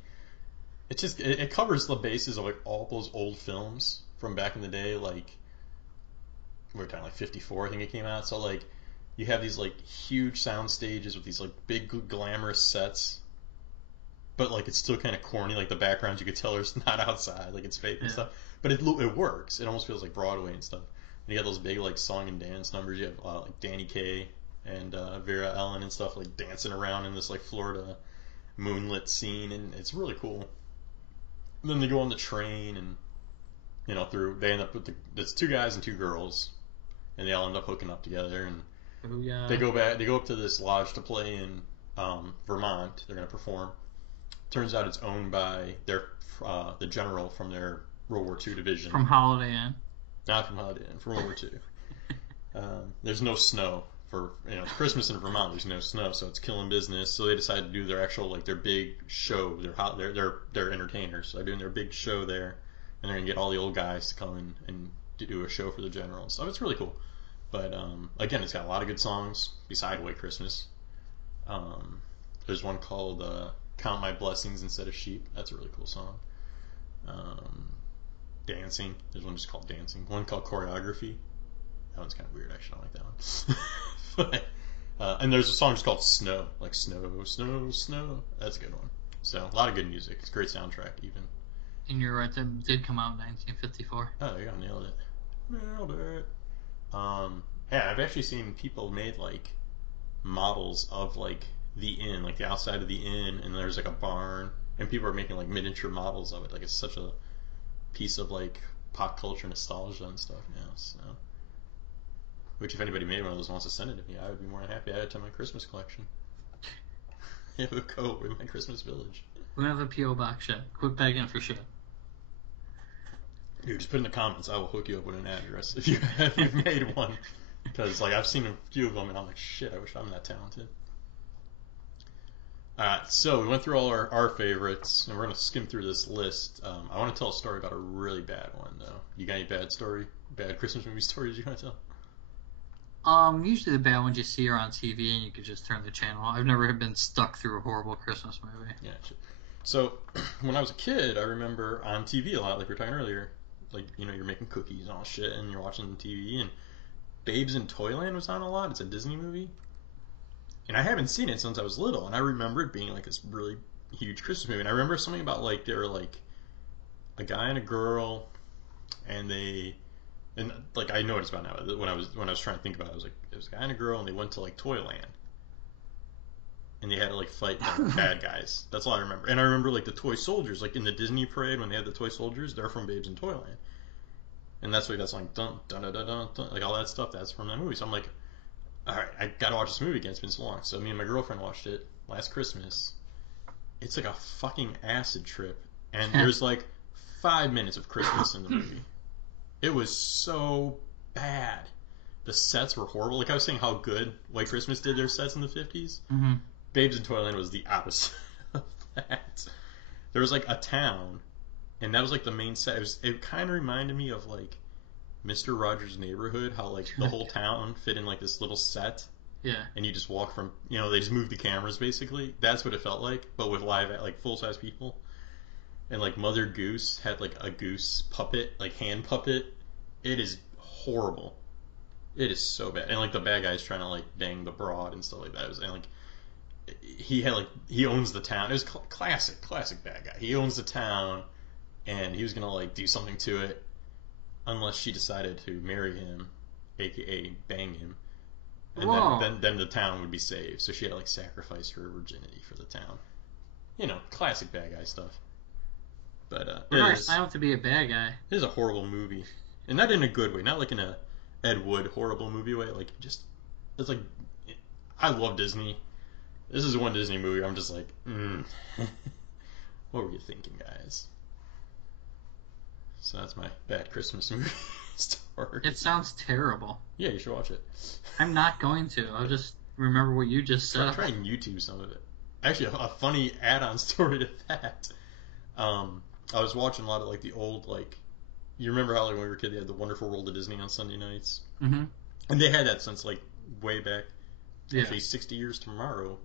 it covers the bases of like all those old films from back in the day. Like, we're talking like 54, I think it came out. So like, you have these like huge sound stages with these like big glamorous sets, but like it's still kind of corny. Like the backgrounds, you could tell there's not outside, like it's fake and stuff. But it works. It almost feels like Broadway and stuff. And you have those big like song and dance numbers. You have like Danny Kaye and Vera Ellen and stuff like dancing around in this like Florida moonlit scene, and it's really cool. And then they go on the train, and they end up with it's two guys and two girls, and they all end up hooking up together, and they go up to this lodge to play in Vermont. They're going to perform. Turns out it's owned by the general from their World War II division. From Holiday Inn. Not from Holiday Inn, from World War II. There's no snow for it's Christmas in Vermont. There's no snow, so it's killing business. So they decided to do their actual like their big show. They're entertainers. So they're doing their big show there, and they're gonna get all the old guys to come and do a show for the general and stuff. It's really cool. But again, it's got a lot of good songs beside White Christmas. There's one called "Count My Blessings Instead of Sheep." That's a really cool song. Dancing. There's one just called Dancing. One called Choreography. That one's kind of weird. Actually, I don't like that one. But, and there's a song just called Snow. Like Snow, Snow, Snow. That's a good one. So a lot of good music. It's a great soundtrack even. And you're right, that did come out in 1954. Oh, yeah, nailed it. Nailed it. Yeah, I've actually seen people made like models of like the inn, like the outside of the inn, and there's like a barn, and people are making like miniature models of it. Like, it's such a piece of like pop culture nostalgia and stuff now. So, which if anybody made one of those wants to send it to me, I would be more than happy to add it to my Christmas collection. It would go with my Christmas village. We're gonna have a P.O. box ship. Quit begging for shit. Dude, just put in the comments. I will hook you up with an address if you've made one. Because like I've seen a few of them, and I'm like, shit, I wish I'm that talented. Alright, so we went through all our favorites, and we're going to skim through this list. I want to tell a story about a really bad one, though. You got any bad Christmas movie stories you want to tell? Usually the bad ones you see are on TV, and you could just turn the channel. I've never been stuck through a horrible Christmas movie. Yeah. So, when I was a kid, I remember on TV a lot, like we were talking earlier, like, you're making cookies and all shit, and you're watching TV, and Babes in Toyland was on a lot. It's a Disney movie. And I haven't seen it since I was little, and I remember it being like this really huge Christmas movie. And I remember something about like they were like a guy and a girl, and like I know what it's about now. When I was trying to think about it, I was like, it was a guy and a girl, and they went to like Toyland, and they had to like fight like, bad guys. That's all I remember. And I remember like the toy soldiers, like in the Disney parade when they had the toy soldiers, they're from Babes in Toyland, and that's like dun dun dun dun dun, dun like all that stuff. That's from that movie. So I'm like, alright, I gotta watch this movie again. It's been so long. So me and my girlfriend watched it last Christmas. It's like a fucking acid trip. And there's like 5 minutes of Christmas in the movie. It was so bad. The sets were horrible. Like I was saying how good White Christmas did their sets in the 50s. Mm-hmm. Babes in Toyland was the opposite of that. There was like a town, and that was like the main set. It kind of reminded me of like Mr. Rogers' Neighborhood, how like the whole town fit in like this little set, Yeah. and you just walk from, they just move the cameras basically. That's what it felt like, but with live, like full size people. And like Mother Goose had like a goose puppet, like hand puppet. It is horrible. It is so bad. And like the bad guy's trying to like bang the broad and stuff like that. And like he owns the town. It was classic bad guy. He owns the town, and he was gonna like do something to it, unless she decided to marry him, aka bang him, and then the town would be saved. So she had to like sacrifice her virginity for the town. Classic bad guy stuff. But we're not signed up to be a bad guy. It is a horrible movie, and not in a good way. Not like in a Ed Wood horrible movie way. Like it's like I love Disney. This is one Disney movie I'm just like, what were you thinking, guys? So that's my bad Christmas movie story. It sounds terrible. Yeah, you should watch it. I'm not going to. I'll just remember what you just said. Try and YouTube some of it. Actually, a funny add-on story to that. I was watching a lot of like the old, like, you remember how like when we were a kid they had the Wonderful World of Disney on Sunday nights? Mm-hmm. And they had that since like way back. Yeah. Actually, 60 years tomorrow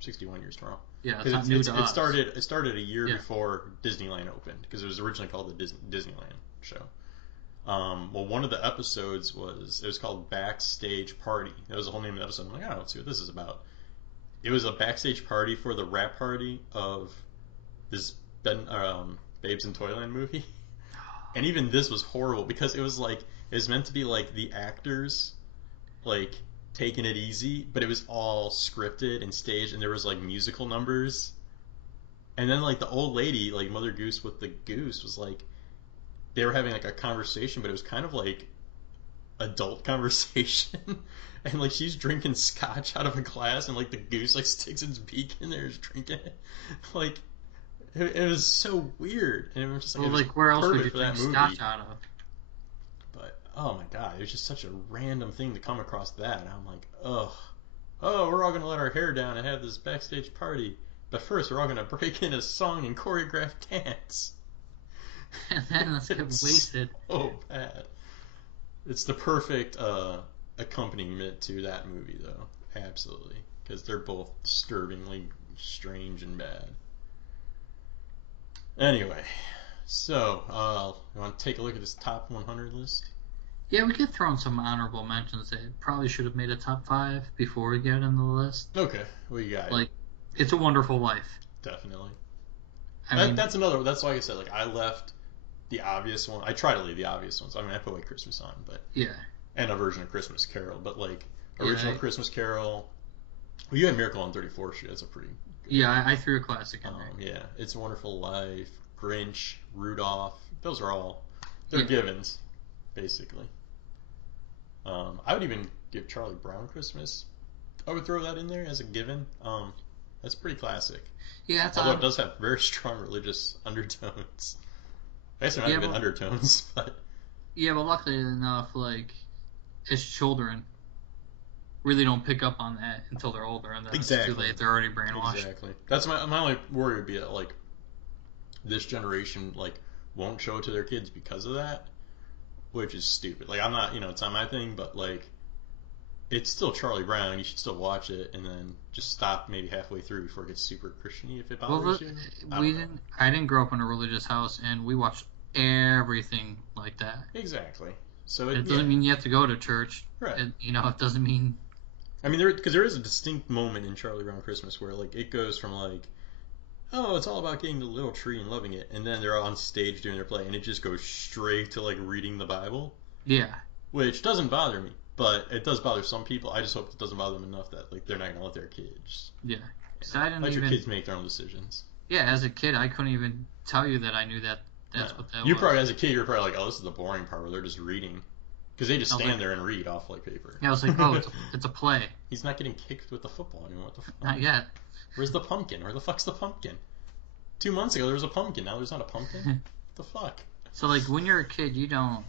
61 years tomorrow. Yeah, it's not new to us. It started a year before Disneyland opened, because it was originally called the Disneyland show. Well, one of the episodes was called Backstage Party. That was the whole name of the episode. I'm like, let's see what this is about. It was a backstage party for the wrap party of this Babes in Toyland movie. And even this was horrible, because it was meant to be like the actors like taking it easy, but it was all scripted and staged, and there was like musical numbers. And then like the old lady, like Mother Goose with the goose, was like, they were having like a conversation, but it was kind of like adult conversation. And like she's drinking scotch out of a glass, and like the goose like sticks its beak in there, is drinking it. Like it was so weird, and it was just like, well, like where else would you drink scotch out of? But oh my god, it was just such a random thing to come across that. And I'm like, oh, we're all gonna let our hair down and have this backstage party, but first we're all gonna break in a song and choreograph dance. And then let's get wasted. So bad. It's the perfect accompaniment to that movie, though. Absolutely, because they're both disturbingly strange and bad. Anyway, so you want to take a look at this top 100 list? Yeah, we could throw in some honorable mentions that probably should have made a top 5 before we get in the list. Okay, what you got? Like, It's a Wonderful Life. Definitely. I mean, that's another. That's like I said. Like I left the obvious one. I try to leave the obvious ones. I mean, I put White Christmas on, but yeah, and a version of Christmas Carol, but like original Christmas Carol. Well, you had Miracle on 34th Street. That's a pretty. Good one. I threw a classic in there. Yeah, It's a Wonderful Life, Grinch, Rudolph. Those are all they're givens, basically. I would even give Charlie Brown Christmas. I would throw that in there as a given. That's pretty classic. Yeah, that's although it does have very strong religious undertones. I guess they're not even undertones, but yeah, but luckily enough, like as children, really don't pick up on that until they're older, and then it's too late. They're already brainwashed. Exactly. That's my only worry would be that like this generation like won't show it to their kids because of that, which is stupid. Like I'm not, it's not my thing, but like it's still Charlie Brown. You should still watch it, and then just stop maybe halfway through before it gets super Christian-y if it bothers you. I didn't grow up in a religious house, and we watched everything like that. Exactly. So it doesn't mean you have to go to church. Right. It doesn't mean. I mean, because there is a distinct moment in Charlie Brown Christmas where like it goes from like, oh, it's all about getting the little tree and loving it, and then they're on stage doing their play, and it just goes straight to like reading the Bible. Yeah. Which doesn't bother me. But it does bother some people. I just hope it doesn't bother them enough that like they're not gonna let their kids. Yeah. So I didn't let your kids make their own decisions. Yeah, as a kid, I couldn't even tell you that I knew that. That's what that was. You probably, as a kid, you're probably like, oh, this is the boring part where they're just reading, because they just stand there and read off like paper. Yeah, I was like, oh, it's a play. He's not getting kicked with the football anymore. What the fuck? Not yet. Where's the pumpkin? Where the fuck's the pumpkin? 2 months ago there was a pumpkin. Now there's not a pumpkin. What the fuck? So like when you're a kid, you don't,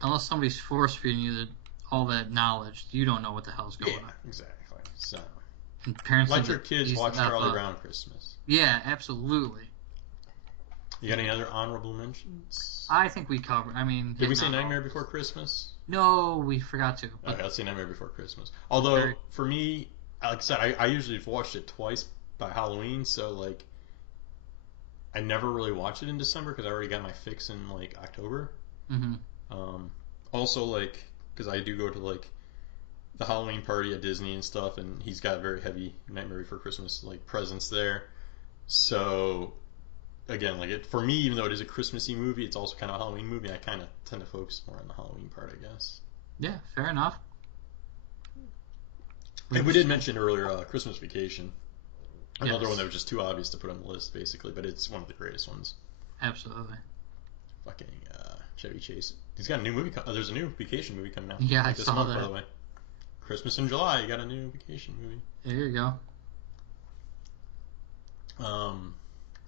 unless somebody's force feeding you all that knowledge, you don't know what the hell's going on. Exactly. So and parents let your kids watch Charlie Brown Christmas. Yeah, absolutely. You got any other honorable mentions? I think we covered. I mean, did we say Nightmare Before Christmas? No, we forgot to. Okay, let's say Nightmare Before Christmas. Although for me, like I said, I usually have watched it twice by Halloween, so like I never really watched it in December because I already got my fix in like October. Mm-hmm. Also, like because I do go to like the Halloween party at Disney and stuff, and he's got very heavy Nightmare Before Christmas like presence there. So again, like for me, even though it is a Christmassy movie, it's also kind of a Halloween movie. I kind of tend to focus more on the Halloween part, I guess. Yeah, fair enough. And we did mention earlier Christmas Vacation. Another Yes. one that was just too obvious to put on the list, basically, but it's one of the greatest ones. Absolutely. Fucking Chevy Chase. He's got a new movie. There's a new Vacation movie coming out. Yeah, like I this saw month, that. by the way. Christmas in July, you got a new Vacation movie. There you go.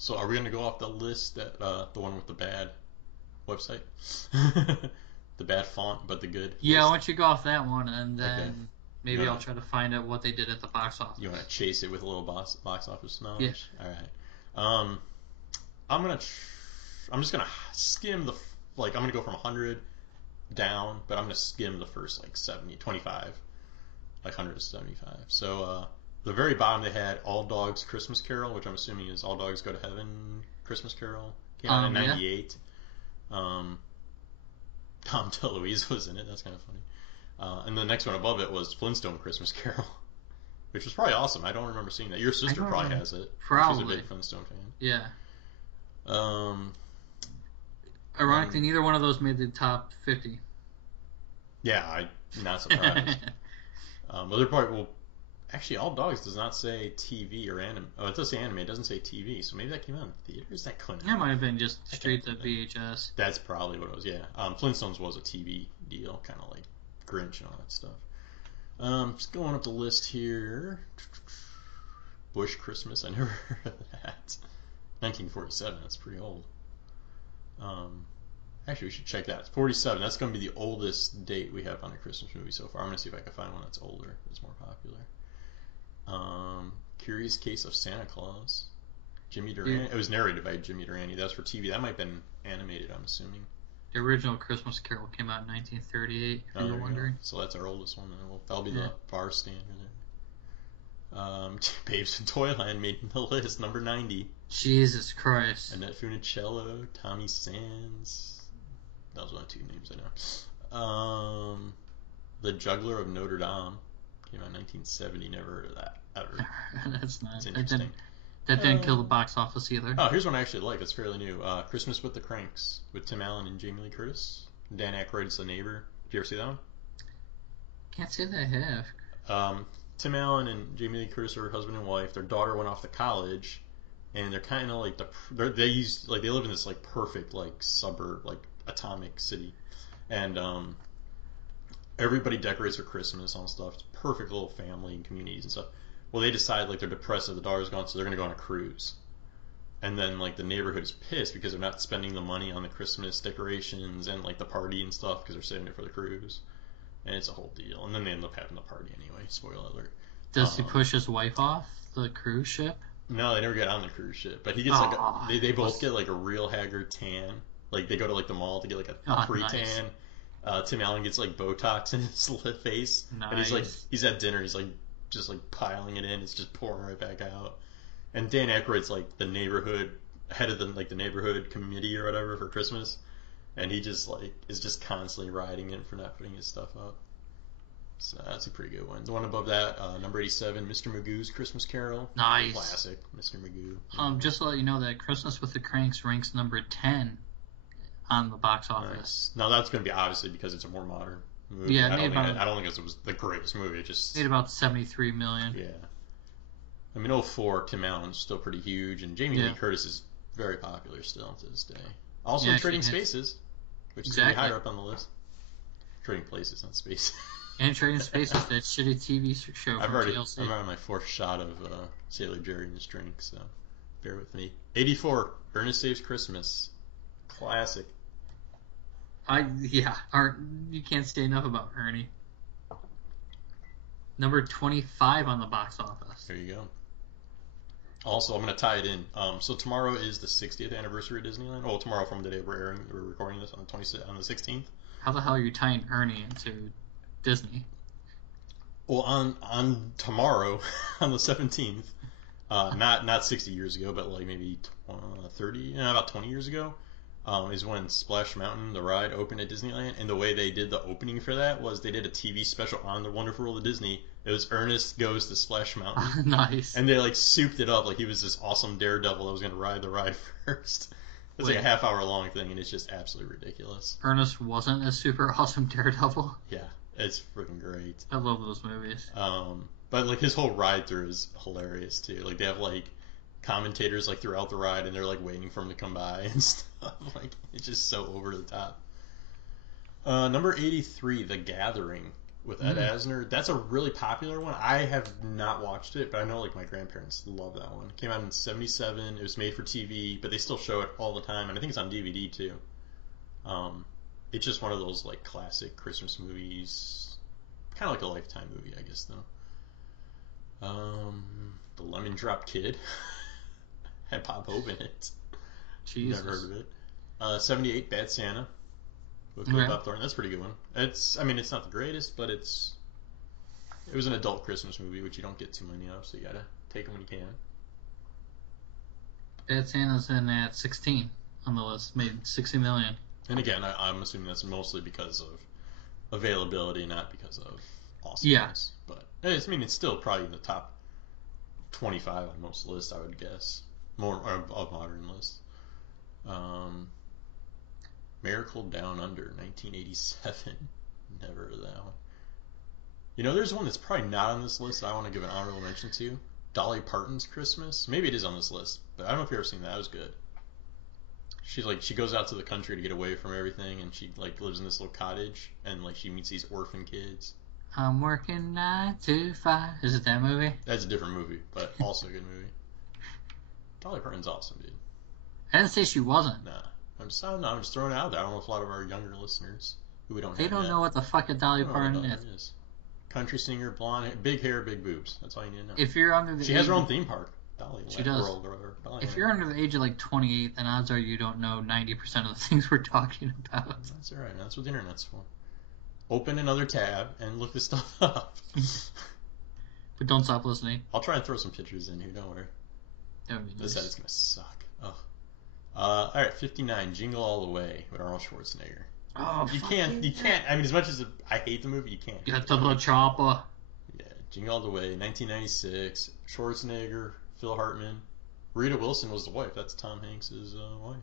So are we going to go off the list that the one with the bad website? The bad font, but the good Yeah, list? why don't you go off that one, and then Okay. maybe I'll try to find out what they did at the box office. You want to chase it with a little box office knowledge? Yeah. All right. I'm just gonna skim I'm gonna go from 100 down, but I'm gonna skim the first like 70, 25, like 100 to 75. So the very bottom they had All Dogs Christmas Carol, which I'm assuming is All Dogs Go to Heaven Christmas Carol. Came out in '98. Tom DeLuise was in it. That's kind of funny. And the next one above it was Flintstone Christmas Carol, which was probably awesome. I don't remember seeing that. Your sister probably has it. Probably. She's a big Flintstone fan. Yeah. Ironically, neither one of those made the top 50. Yeah, I'm not surprised. Other part, well, actually, All Dogs does not say TV or anime. Oh, it does say anime. It doesn't say TV. So maybe that came out in theaters. That couldn't. That might have been just straight to VHS. That's probably what it was. Yeah, Flintstones was a TV deal, kind of like Grinch and all that stuff. Just going up the list here. Bush Christmas. I never heard of that. 1947. That's pretty old. Actually, we should check that. It's 47. That's going to be the oldest date we have on a Christmas movie so far. I'm going to see if I can find one that's older, that's more popular. Curious Case of Santa Claus. Jimmy Durante. It was narrated by Jimmy Durante. That's for TV. That might have been animated, I'm assuming. The original Christmas Carol came out in 1938, if you're wondering. So that's our oldest one. That'll be the bar standard there. Babes in Toyland made the list, number 90. Jesus Christ. Annette Funicello, Tommy Sands. That was only two names I know. The Juggler of Notre Dame came out in 1970. Never heard of that ever. That's not. It's interesting. That didn't kill the box office either. Oh, here's one I actually like. It's fairly new. Christmas with the Cranks with Tim Allen and Jamie Lee Curtis. Dan Aykroyd's the neighbor. Did you ever see that one? Can't say that I have. Tim Allen and Jamie Lee Curtis are husband and wife. Their daughter went off to college, and they're kind of like they live in this like perfect like suburb, like atomic city, and everybody decorates for Christmas and stuff. It's perfect little family and communities and stuff. Well, they decide like they're depressed that the daughter's gone, so they're gonna go on a cruise. And then like the neighborhood is pissed because they're not spending the money on the Christmas decorations and like the party and stuff because they're saving it for the cruise. And it's a whole deal. And then they end up having the party anyway. Spoiler alert. Does he push his wife off the cruise ship? No, they never get on the cruise ship. But he gets they both get like a real haggard tan. Like they go to like the mall to get like a pre-tan. Nice. Tim Allen gets like Botox in his face. Nice. And he's at dinner. He's like just like piling it in. It's just pouring right back out. And Dan Aykroyd's like the neighborhood head of the neighborhood committee or whatever for Christmas. And he just like is just constantly riding in for not putting his stuff up. So that's a pretty good one. The one above that, number 87, Mr. Magoo's Christmas Carol. Nice. Classic, Mr. Magoo. Just to let you know that Christmas with the Cranks ranks number 10 on the box office. Nice. Now that's going to be obviously because it's a more modern movie. Yeah, I don't think it was the greatest movie. It just made about $73 million. Yeah. I mean, 04, Tim Allen's still pretty huge, and Jamie Lee Curtis is very popular still to this day. Also in Trading Spaces, which is going to be higher up on the list. Trading Places, not Spaces. And Trading Spaces, that shitty TV show from TLC. I'm on my fourth shot of Sailor Jerry in this drink, so bear with me. 84, Ernest Saves Christmas. Classic. You can't say enough about Ernie. Number 25 on the box office. There you go. Also, I'm going to tie it in. So tomorrow is the 60th anniversary of Disneyland. Oh, tomorrow from the day we're recording this on the 16th. How the hell are you tying Ernie into Disney? Well, on tomorrow, on the 17th, not 60 years ago, but like maybe 30, about 20 years ago, is when Splash Mountain, the ride, opened at Disneyland. And the way they did the opening for that was they did a TV special on the Wonderful World of Disney. It was Ernest Goes to Splash Mountain. Nice. And they like souped it up like he was this awesome daredevil that was going to ride the ride first. It's like a half-hour long thing, and it's just absolutely ridiculous. Ernest wasn't a super awesome daredevil. Yeah, it's freaking great. I love those movies. But like his whole ride through is hilarious too. Like they have like commentators like throughout the ride, and they're like waiting for him to come by and stuff. Like it's just so over the top. Number 83, The Gathering with Ed Asner. That's a really popular one. I have not watched it, but I know like my grandparents love that one. It came out in '77. It was made for TV, but they still show it all the time, and I think it's on DVD too. It's just one of those like classic Christmas movies, kind of like a Lifetime movie, I guess though. The Lemon Drop Kid had Bob Hope in it. Jesus. Never heard of it. 78, Bad Santa with Bob Thornton. That's a pretty good one. It's not the greatest, but it was an adult Christmas movie, which you don't get too many of, so you gotta take them when you can. Bad Santa's in at 16 on the list, made $60 million. And again, I'm assuming that's mostly because of availability, not because of awesomeness. Yeah. But it's still probably in the top 25 on most lists, I would guess. More of modern lists. Miracle Down Under, 1987. Never heard of that one. You know, there's one that's probably not on this list that I want to give an honorable mention to. Dolly Parton's Christmas. Maybe it is on this list, but I don't know if you've ever seen that. It was good. She goes out to the country to get away from everything, and she like lives in this little cottage, and like she meets these orphan kids. I'm working 9 to 5. Is it that movie? That's a different movie, but also a good movie. Dolly Parton's awesome, dude. I didn't say she wasn't. Nah, I'm just throwing it out there. I don't know if a lot of our younger listeners who we don't They have don't yet, know what the fuck a Dolly Parton Dolly is. Country singer, blonde hair, big hair, big boobs. That's all you need to know. If you're under the she has her own theme park. Dolly. She does. World or whatever. Dolly if you're under the age of like 28, then odds are you don't know 90% of the things we're talking about. That's all right. That's what the internet's for. Open another tab and look this stuff up. But don't stop listening. I'll try and throw some pictures in here. Don't worry. That would be This nice. edit's gonna suck. Ugh. All right, 59, Jingle All the Way with Arnold Schwarzenegger. Oh, You can't. I mean, as much as I hate the movie, you can't. Get to the chopper. Yeah, Jingle All the Way, 1996. Schwarzenegger, Phil Hartman, Rita Wilson was the wife. That's Tom Hanks' wife.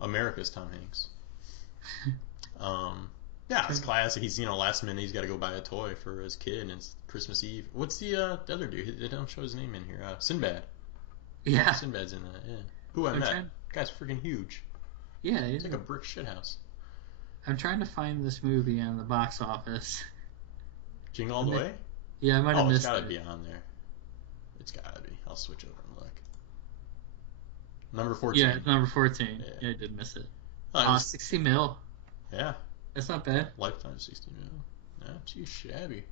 America's Tom Hanks. Yeah, it's classic. He's last minute he's got to go buy a toy for his kid, and it's Christmas Eve. What's the other dude? They don't show his name in here. Sinbad. Yeah. Sinbad's in that. Yeah. Who I met. Guy's freaking huge. Yeah, He's like a brick shithouse. I'm trying to find this movie on the box office. Jingle All the Way? Yeah, I might have missed it. It's gotta be on there. It's gotta be. I'll switch over and look. Number 14. Yeah, number 14. Yeah, I did miss it. 60 mil. Yeah. That's not bad. Lifetime 60 mil. Not too shabby.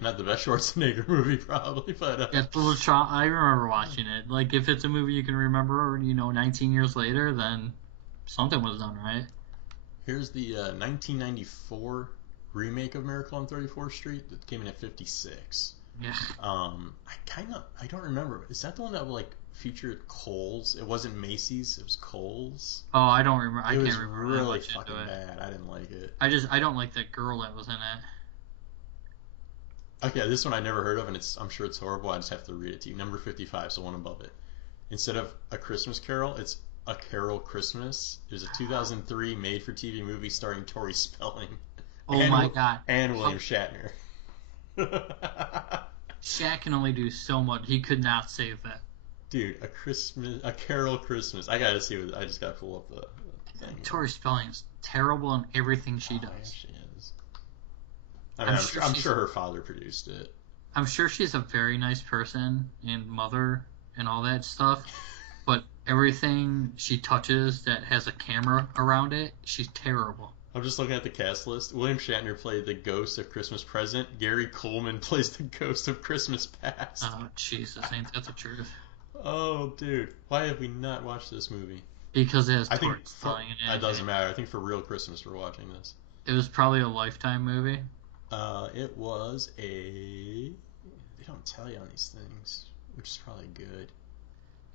Not the best Schwarzenegger movie, probably, but... Yeah, I remember watching it. Like, if it's a movie you can remember, 19 years later, then something was done right. Here's the 1994 remake of Miracle on 34th Street that came in at 56. Yeah. I don't remember. Is that the one that like featured Kohl's? It wasn't Macy's. It was Kohl's. Oh, I don't remember. I can't remember. It was really fucking bad. I didn't like it. I don't like that girl that was in it. Okay, this one I never heard of, and I'm sure it's horrible. I just have to read it to you. Number 55, so one above it. Instead of A Christmas Carol, it's A Carol Christmas. It was a 2003 made-for-TV movie starring Tori Spelling. My God. And William Shatner. Shaq can only do so much. He could not save that. Dude, A Carol Christmas. I gotta see I just gotta pull up the thing. Tori Spelling is terrible in everything she does. Yeah, she is. I'm sure her father produced it. I'm sure she's a very nice person and mother and all that stuff, but everything she touches that has a camera around it, she's terrible. I'm just looking at the cast list. William Shatner played the ghost of Christmas Present. Gary Coleman plays the ghost of Christmas Past. Oh, Jesus, ain't that the truth? Oh, dude, why have we not watched this movie? Because it has I think torts flying in it doesn't matter. I think for real Christmas we're watching this. It was probably a Lifetime movie. It was a. They don't tell you on these things, which is probably good.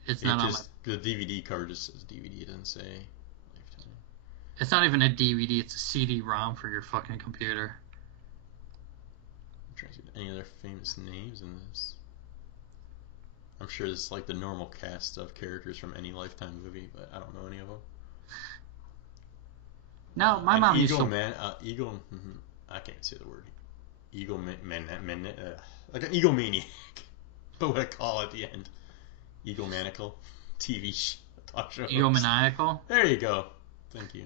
It's not just, on my. The DVD cover just says DVD. It doesn't say Lifetime. It's not even a DVD. It's a CD-ROM for your fucking computer. I'm trying to see any other famous names in this. I'm sure this is like the normal cast of characters from any Lifetime movie, but I don't know any of them. No, my mom used to. Eagle. I can't say the word. Eagle like an egomaniac. But what I call at the end. Egomaniacal TV talk show. Egomaniacal? There you go. Thank you.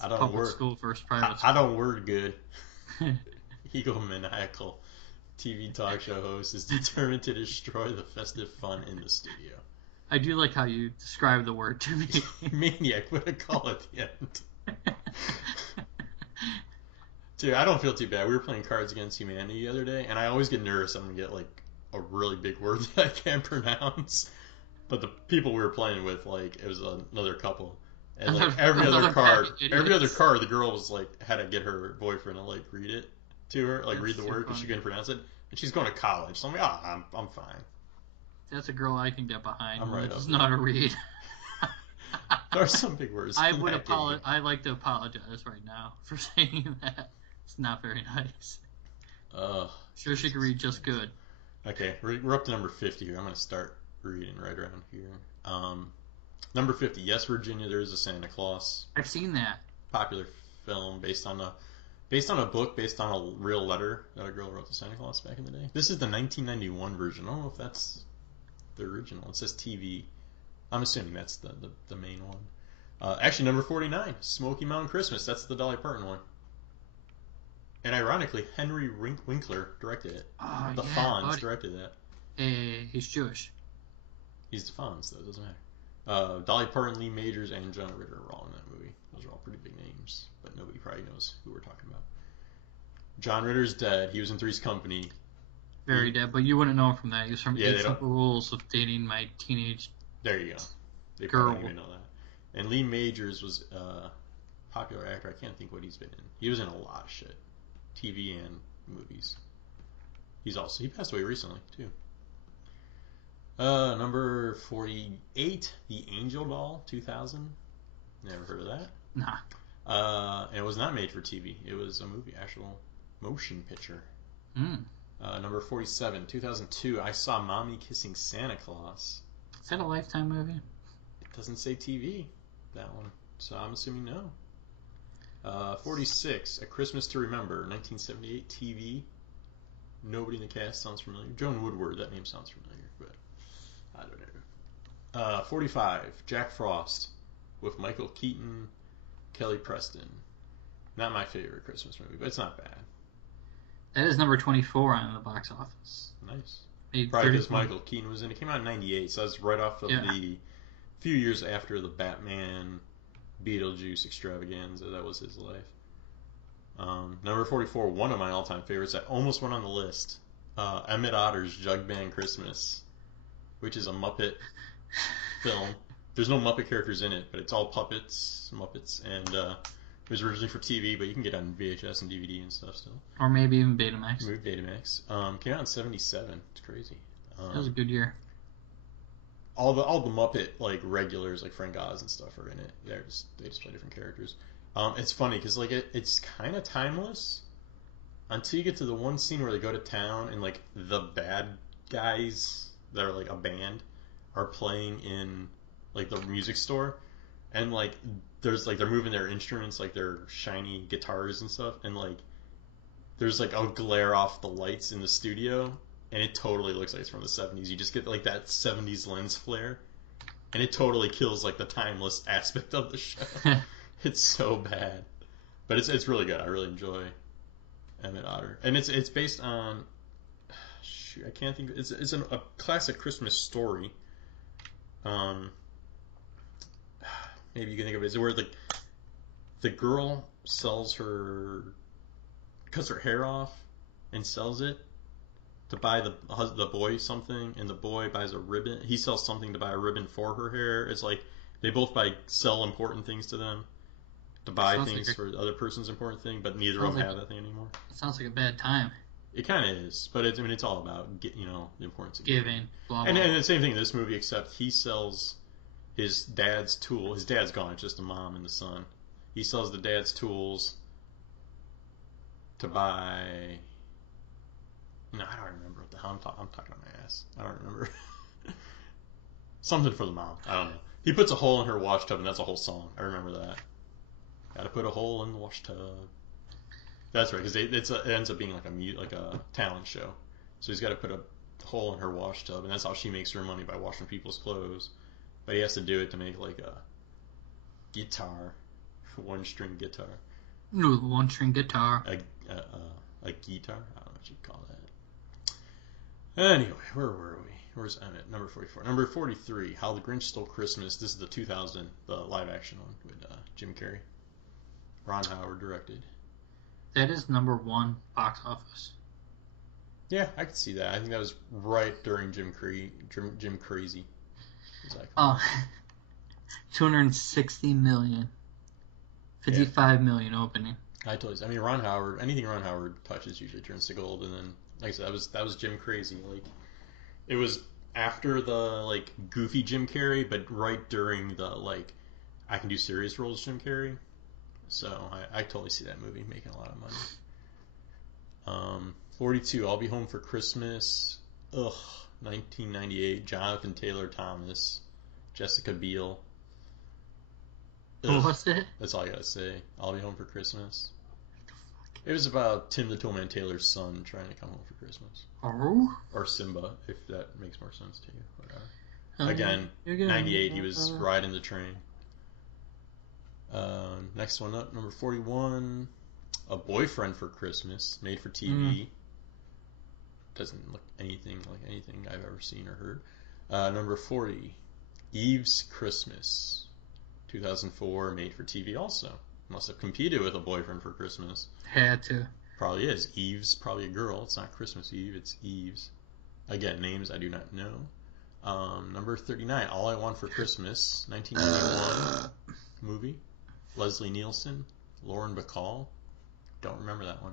I don't public word. School versus private school. I don't word good. Egomaniacal TV talk show host is determined to destroy the festive fun in the studio. I do like how you describe the word to me. Maniac, what I call it at the end. Dude, I don't feel too bad. We were playing Cards Against Humanity the other day, and I always get nervous. I'm going to get, like, a really big word that I can't pronounce. But the people we were playing with, like, it was another couple. And, like, every other card, the girl was, like, had to get her boyfriend to, like, read it to her, like, read the word because she couldn't pronounce it. And she's going to college, so I'm like, I'm fine. That's a girl I can get behind. I'm right up. It's not a read. There are some big words. I would apologize. I like to apologize right now for saying that. It's not very nice. Sure, she can read just good. Okay, we're up to number 50 here. I'm going to start reading right around here. Number 50. Yes, Virginia, there is a Santa Claus. I've seen that. Popular film based on a book, based on a real letter that a girl wrote to Santa Claus back in the day. This is the 1991 version. I don't know if that's the original. It says TV. I'm assuming that's the main one. Actually, number 49, Smoky Mountain Christmas. That's the Dolly Parton one. And ironically, Henry Winkler directed it. Oh, the Fonz directed that. He's Jewish. He's the Fonz, though. It doesn't matter. Dolly Parton, Lee Majors, and John Ritter are all in that movie. Those are all pretty big names, but nobody probably knows who we're talking about. John Ritter's dead. He was in Three's Company. Very dead, but you wouldn't know him from that. He was from 8 Simple Rules of Dating My Teenage There you go. They girl. probably don't even know that. And Lee Majors was a popular actor. I can't think what he's been in. He was in a lot of shit. TV and movies. He passed away recently, too. Number 48, The Angel Doll, 2000. Never heard of that. Nah. And it was not made for TV. It was a movie, actual motion picture. Number 47, 2002, I Saw Mommy Kissing Santa Claus. Is that a Lifetime movie? It doesn't say TV, that one. So I'm assuming no. 46, A Christmas to Remember, 1978 TV. Nobody in the cast sounds familiar. Joan Woodward, that name sounds familiar, but I don't know. 45, Jack Frost, with Michael Keaton, Kelly Preston. Not my favorite Christmas movie, but it's not bad. That is number 24 on the box office. Nice. Probably because Michael Keaton was in it. It came out in 98, so that's right off of the few years after the Batman Beetlejuice extravaganza. That was his life. Number 44, one of my all-time favorites that almost went on the list. Emmett Otter's Jug Band Christmas, which is a Muppet film. There's no Muppet characters in it, but it's all Muppets, and it was originally for TV, but you can get it on VHS and DVD and stuff still. Or maybe even Betamax. Maybe Betamax. Came out in 77. It's crazy. That was a good year. All the Muppet like regulars like Frank Oz and stuff are in it. They just play different characters. It's funny because like it's kind of timeless until you get to the one scene where they go to town and like the bad guys that are like a band are playing in like the music store, and like there's like they're moving their instruments, like their shiny guitars and stuff, and like there's like a glare off the lights in the studio, and it totally looks like it's from the 70s. You just get like that 70s lens flare, and it totally kills like the timeless aspect of the show. It's so bad, but it's really good. I really enjoy Emmett Otter, and it's based on I can't think. It's a classic Christmas story. Maybe you can think of it as where the girl cuts her hair off and sells it, to buy the boy something, and the boy buys a ribbon. He sells something to buy a ribbon for her hair. It's like they both sell important things to them to buy things for the other person's important thing, but neither of them have that thing anymore. It sounds like a bad time. It kind of is, but it's all about the importance of giving. Blah, blah. And the same thing in this movie, except he sells his dad's tool. His dad's gone; it's just the mom and the son. He sells the dad's tools to buy. No, I don't remember what the hell I'm talking on my ass. I don't remember. Something for the mom. I don't know. He puts a hole in her wash tub, and that's a whole song. I remember that. Gotta put a hole in the wash tub. That's right, because it ends up being like a talent show. So he's got to put a hole in her wash tub, and that's how she makes her money, by washing people's clothes. But he has to do it to make like a guitar, one-string guitar. No, one-string guitar. A guitar? I don't know what you'd call that. Anyway, where were we? Where's Emmett? Number 44. Number 43, How the Grinch Stole Christmas. This is the 2000, the live-action one with Jim Carrey. Ron Howard directed. That is number 1 box office. Yeah, I could see that. I think that was right during Jim Crazy. Exactly. 260 million. 55 million opening. I mean, Ron Howard, anything Ron Howard touches usually turns to gold. And then, like I said, that was Jim Crazy. Like, it was after the like goofy Jim Carrey, but right during the like I can do serious roles Jim Carrey. So I totally see that movie making a lot of money. 42, I'll Be Home for Christmas. 1998, Jonathan Taylor Thomas, Jessica Biel. What's it? That's all I gotta say. I'll Be Home for Christmas. It was about Tim the Toolman Taylor's son trying to come home for Christmas. Oh? Or Simba, if that makes more sense to you. Whatever. Again, 98, he was riding the train. Next one up, number 41, A Boyfriend for Christmas, made for TV. Doesn't look anything like anything I've ever seen or heard. Number 40, Eve's Christmas, 2004, made for TV also. Must have competed with A Boyfriend for Christmas. Had to. Probably is. Eve's probably a girl. It's not Christmas Eve, it's Eve's. Again, names I do not know. Number 39, All I Want for Christmas, 1991 movie. Leslie Nielsen, Lauren Bacall. Don't remember that one.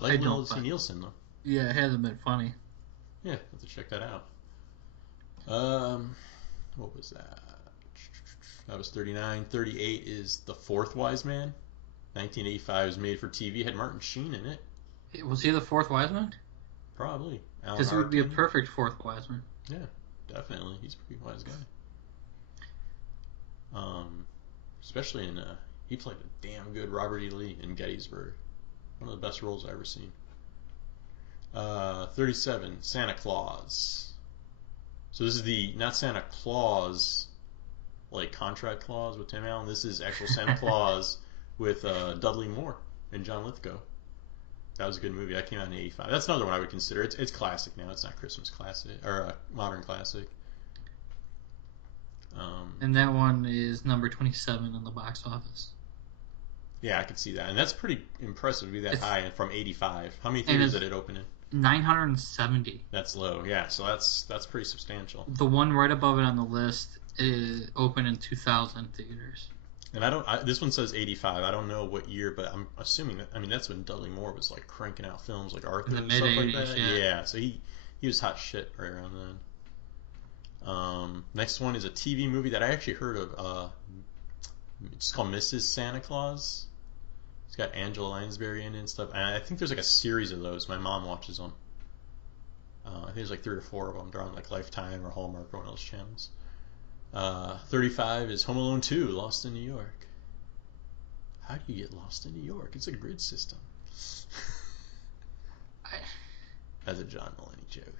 I like Leslie Nielsen though. Yeah, it hasn't been funny. Yeah, have to check that out. What was that? That was 39. 38 is The Fourth Wise Man. 1985 was made for TV. Had Martin Sheen in it. Was he the fourth wise man? Probably. Because he would be a perfect fourth wise man. Yeah, definitely. He's a pretty wise guy. Especially in he played a damn good Robert E. Lee in Gettysburg. One of the best roles I've ever seen. 37, Santa Claus. So this is not Santa Claus, like contract clause with Tim Allen. This is actual Santa Claus with Dudley Moore and John Lithgow. That was a good movie. That came out in '85. That's another one I would consider. It's classic now. It's not Christmas classic or modern classic. And that one is number 27 in the box office. Yeah, I could see that. And that's pretty impressive to be that high from 85. How many theaters did it open in? 970. That's low, yeah. So that's pretty substantial. The one right above it on the list is open in 2,000 theaters. And this one says 85. I don't know what year, but I'm assuming that, I mean, that's when Dudley Moore was like cranking out films like Arthur and stuff like that. Yeah, so he was hot shit right around then. Next one is a TV movie that I actually heard of. It's called Mrs. Santa Claus. It's got Angela Lansbury in it and stuff. And I think there's like a series of those. My mom watches them. I think there's like 3 or 4 of them. They're on like Lifetime or Hallmark or one of those channels. 35 is Home Alone 2, Lost in New York. How do you get lost in New York? It's a grid system. That's a John Mulaney joke.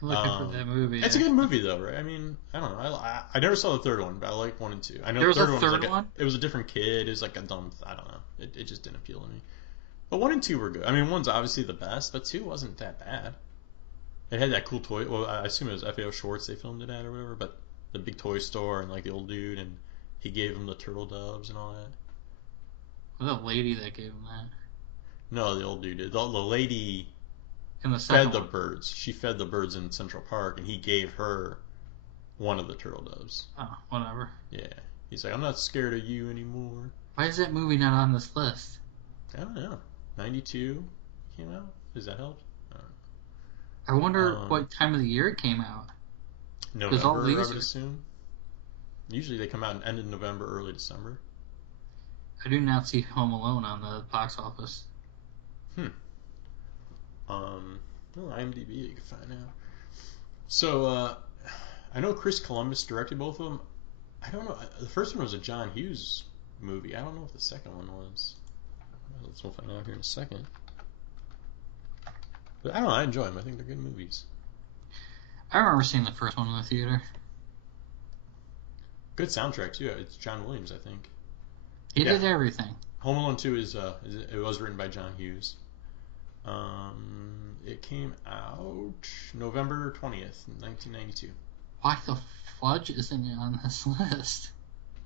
I'm looking for that movie. It's a good movie though, right? I mean, I don't know. I never saw the third one, but I like 1 and 2. I know there the third was a one third was like one? it was a different kid. It was like a dumb. I don't know. It just didn't appeal to me. But 1 and 2 were good. I mean, 1's obviously the best, but 2 wasn't that bad. It had that cool toy. Well, I assume it was FAO Schwartz they filmed it at or whatever. But the big toy store and like the old dude, and he gave him the turtle doves and all that. Was the lady that gave him that? No, the old dude did. The lady In the fed second the one. birds. She fed the birds in Central Park, and he gave her one of the turtle doves. Oh, whatever. Yeah. He's like, I'm not scared of you anymore. Why is that movie not on this list? I don't know. 92 came out? Does that help? I wonder what time of the year it came out. November, I would assume. Usually they come out in end of November, early December. I do not see Home Alone on the box office. Well, IMDb you can find out. So, I know Chris Columbus directed both of them. I don't know. The first one was a John Hughes movie. I don't know if the second one was. We'll find out here in a second. But I don't know. I enjoy them. I think they're good movies. I remember seeing the first one in the theater. Good soundtrack too. It's John Williams, I think. He did everything. Home Alone 2 it was written by John Hughes. It came out November 20th, 1992. Why the fudge isn't it on this list?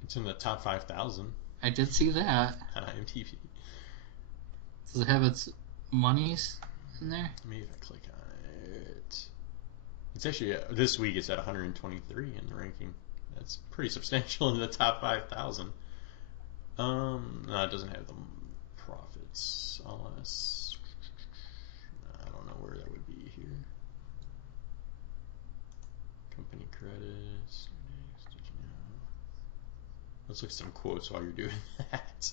It's in the top 5,000. I did see that. On IMDb. Does it have its monies in there? Maybe if I click on it. It's actually, this week it's at 123 in the ranking. That's pretty substantial in the top 5,000. No, it doesn't have the profits, unless... I don't know where that would be here. Company credits. Let's look at some quotes while you're doing that.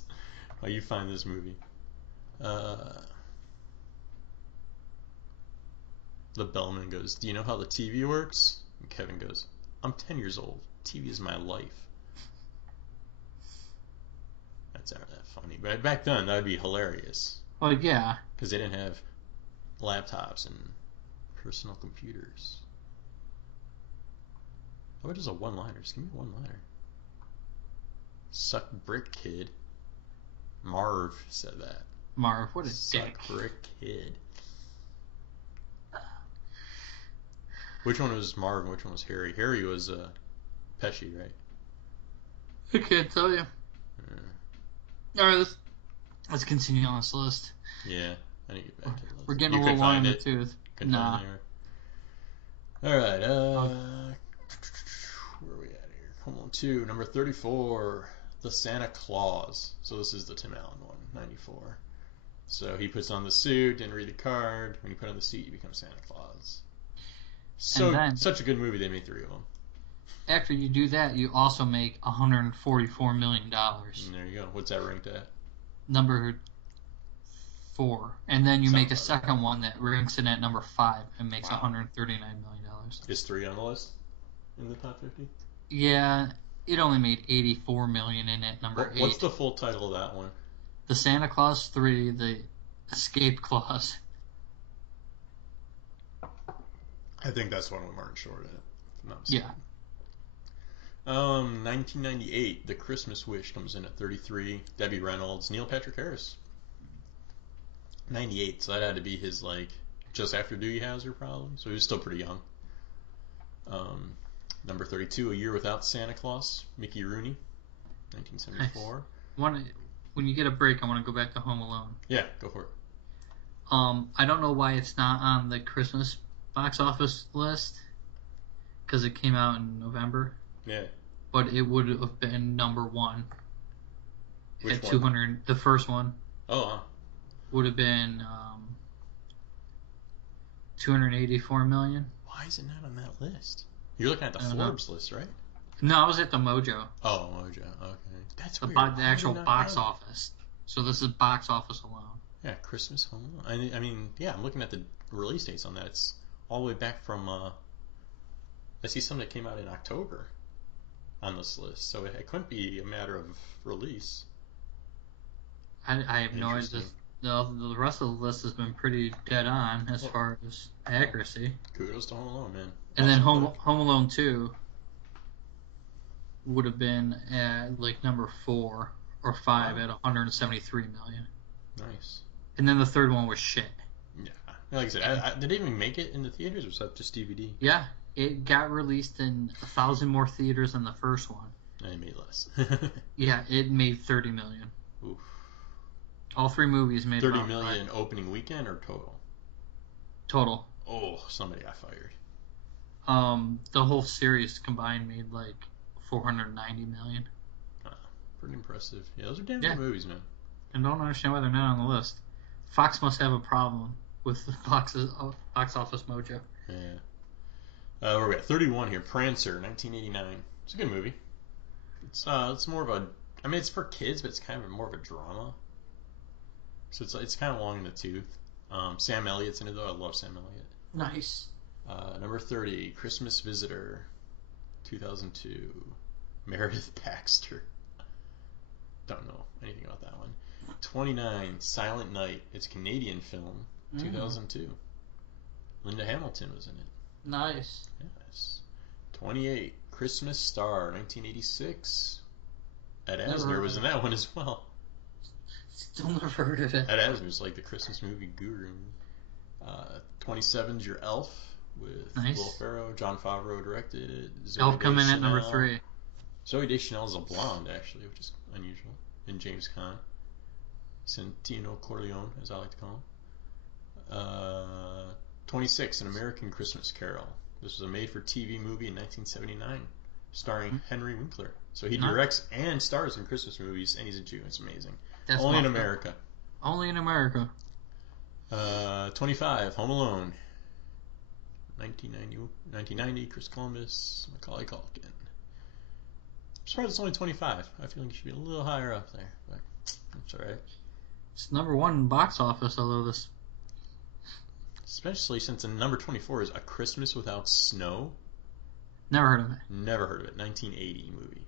While you find this movie. The bellman goes, do you know how the TV works? And Kevin goes, I'm 10 years old. TV is my life. That's not that funny. But back then, that would be hilarious. Well, yeah. Because they didn't have laptops and personal computers. What is a one-liner? Just give me a one-liner. Suck brick, kid. Marv said that. Marv, what a Suck dick. brick, kid. Which one was Marv and which one was Harry? Harry was Pesci, right? I can't tell you. Alright, let's continue on this list. Yeah, I need to get back to the list. We're getting a little long in the tooth. Nah. Alright, where are we at here? Home Alone 2, number 34, The Santa Claus. So this is the Tim Allen one, 94. So he puts on the suit, didn't read the card. When you put on the suit, you become Santa Claus. So then, such a good movie, they made 3 of them. After you do that, you also make $144 million. And there you go. What's that ranked at? Number 4. And then you make a second one that ranks it at number 5 and makes $139 million. Is 3 on the list? In the top 50? Yeah, it only made $84 million in at number 8. What's the full title of that one? The Santa Claus 3, The Escape Clause. I think that's the one with Martin Short in it. If I'm not mistaken. Yeah. 1998, The Christmas Wish comes in at 33. Debbie Reynolds, Neil Patrick Harris. 98, so that had to be his, just after Doogie Howser, probably. So he was still pretty young. Number 32, A Year Without Santa Claus, Mickey Rooney, 1974. Nice. When you get a break, I want to go back to Home Alone. Yeah, go for it. I don't know why it's not on the Christmas box office list, because it came out in November. Yeah. But it would have been number 1. Which at one? 200. The first one. Oh. Would have been $284 million. Why is it not on that list? You're looking at the Forbes list, right? No, I was at the Mojo. Oh, Mojo. Okay, that's weird. The actual box office. So this is box office alone. Yeah, Christmas Home Alone. I mean, yeah, I'm looking at the release dates on that. It's all the way back from. I see something that came out in October on this list, so it couldn't be a matter of release. I have no idea. The rest of the list has been pretty dead on as far as accuracy. Kudos to Home Alone, man. And then Home Alone 2 would have been at number 4 or 5 at $173 million. Nice. And then the third one was shit. Yeah. Like I said, did it even make it in the theaters, or was that just DVD? Yeah. It got released in 1,000 more theaters than the first one. And it made less. Yeah, it made $30 million. Oof. All 3 movies made $30 million opening weekend or total? Total. Oh, somebody got fired. The whole series combined made like $490 million. Pretty impressive. Yeah, those are damn Yeah. good movies, man. And don't understand why they're not on the list. Fox must have a problem with the box office mojo. Yeah. Where are we at? 31 here. Prancer, 1989. It's a good movie. It's more of a. I mean, it's for kids, but it's kind of more of a drama. So it's kind of long in the tooth. Sam Elliott's in it though. I love Sam Elliott. Nice. Number 30, Christmas Visitor, 2002. Meredith Baxter. Don't know anything about that one. 29, Silent Night. It's a Canadian film, 2002. Linda Hamilton was in it. Nice. Yes. 28, Christmas Star, 1986. Ed Asner was in that one as well. Still never heard of it. Ed Asner's like the Christmas movie guru. 27's Your Elf with Will Ferrell. John Favreau directed it. Elf coming in at number 3. Zoe Deschanel is a blonde, actually, which is unusual. And James Caan. Santino Corleone, as I like to call him. 26, An American Christmas Carol. This was a made-for-TV movie in 1979, starring Henry Winkler. So he directs and stars in Christmas movies, and he's a Jew. It's amazing. That's Only in America. Only in America. 25, Home Alone. 1990, Chris Columbus, Macaulay Culkin. I'm surprised it's only 25. I feel like it should be a little higher up there, but that's alright. It's number 1 in box office, although this... Especially since number 24 is A Christmas Without Snow. Never heard of it. Never heard of it. 1980 movie.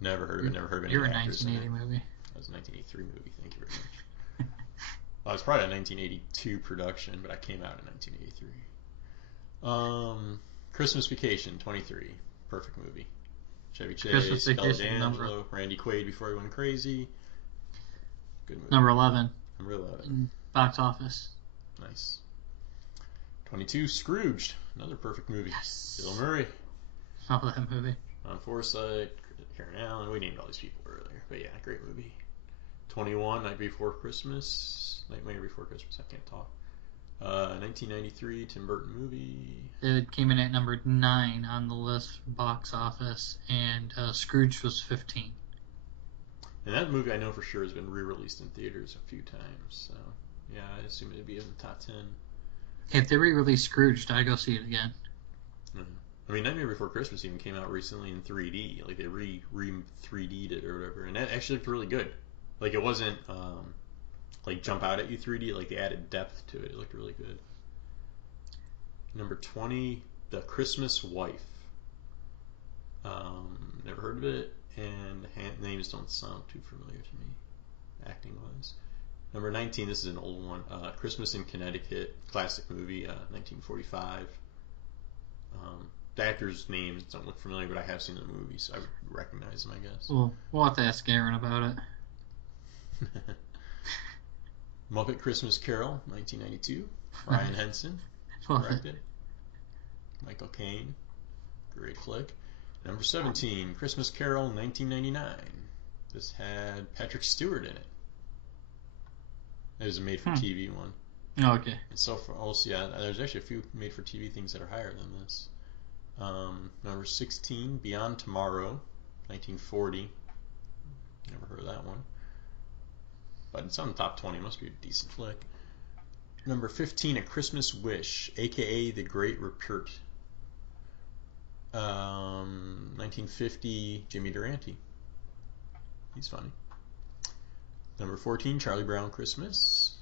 Never heard of it. Never heard of any You're a actors 1980 movie. That was a 1983 movie. Thank you very much. Well, it's probably a 1982 production, but I came out in 1983. Christmas Vacation, 23. Perfect movie. Chevy Chase, Bella D'Angelo, Randy Quaid before he went crazy. Good movie. Number 11. Number 11. In box office. Nice. 22, Scrooged. Another perfect movie. Yes. Bill Murray. Love that movie. Ron Forsythe, Karen Allen. We named all these people earlier. But yeah, great movie. 21, Nightmare Before Christmas. I can't talk. 1993, Tim Burton movie. It came in at number 9 on the list box office, and Scrooge was 15. And that movie I know for sure has been re-released in theaters a few times. So yeah, I assume it'd be in the top 10. If they re-release Scrooge, I'd go see it again. I mean, Nightmare Before Christmas even came out recently in 3D. Like they re-3D'd it or whatever, and that actually looked really good. Like it wasn't like jump out at you 3D. Like they added depth to it. It looked really good. Number 20, The Christmas Wife. Never heard of it, and the names don't sound too familiar to me, acting wise. Number 19, this is an old one. Christmas in Connecticut, classic movie, 1945. The actors' names don't look familiar, but I have seen the movie, so I would recognize them, I guess. Well, we'll have to ask Aaron about it. Muppet Christmas Carol, 1992. Brian Henson directed. Michael Caine, great flick. Number 17, Christmas Carol, 1999. This had Patrick Stewart in it. It was a made-for-TV one. Oh, okay. And so far, also, yeah, there's actually a few made-for-TV things that are higher than this. Number 16, Beyond Tomorrow, 1940. Never heard of that one. But it's on the top 20. It must be a decent flick. Number 15, A Christmas Wish, a.k.a. The Great Repute. 1950, Jimmy Durante. He's funny. Number 14, Charlie Brown Christmas.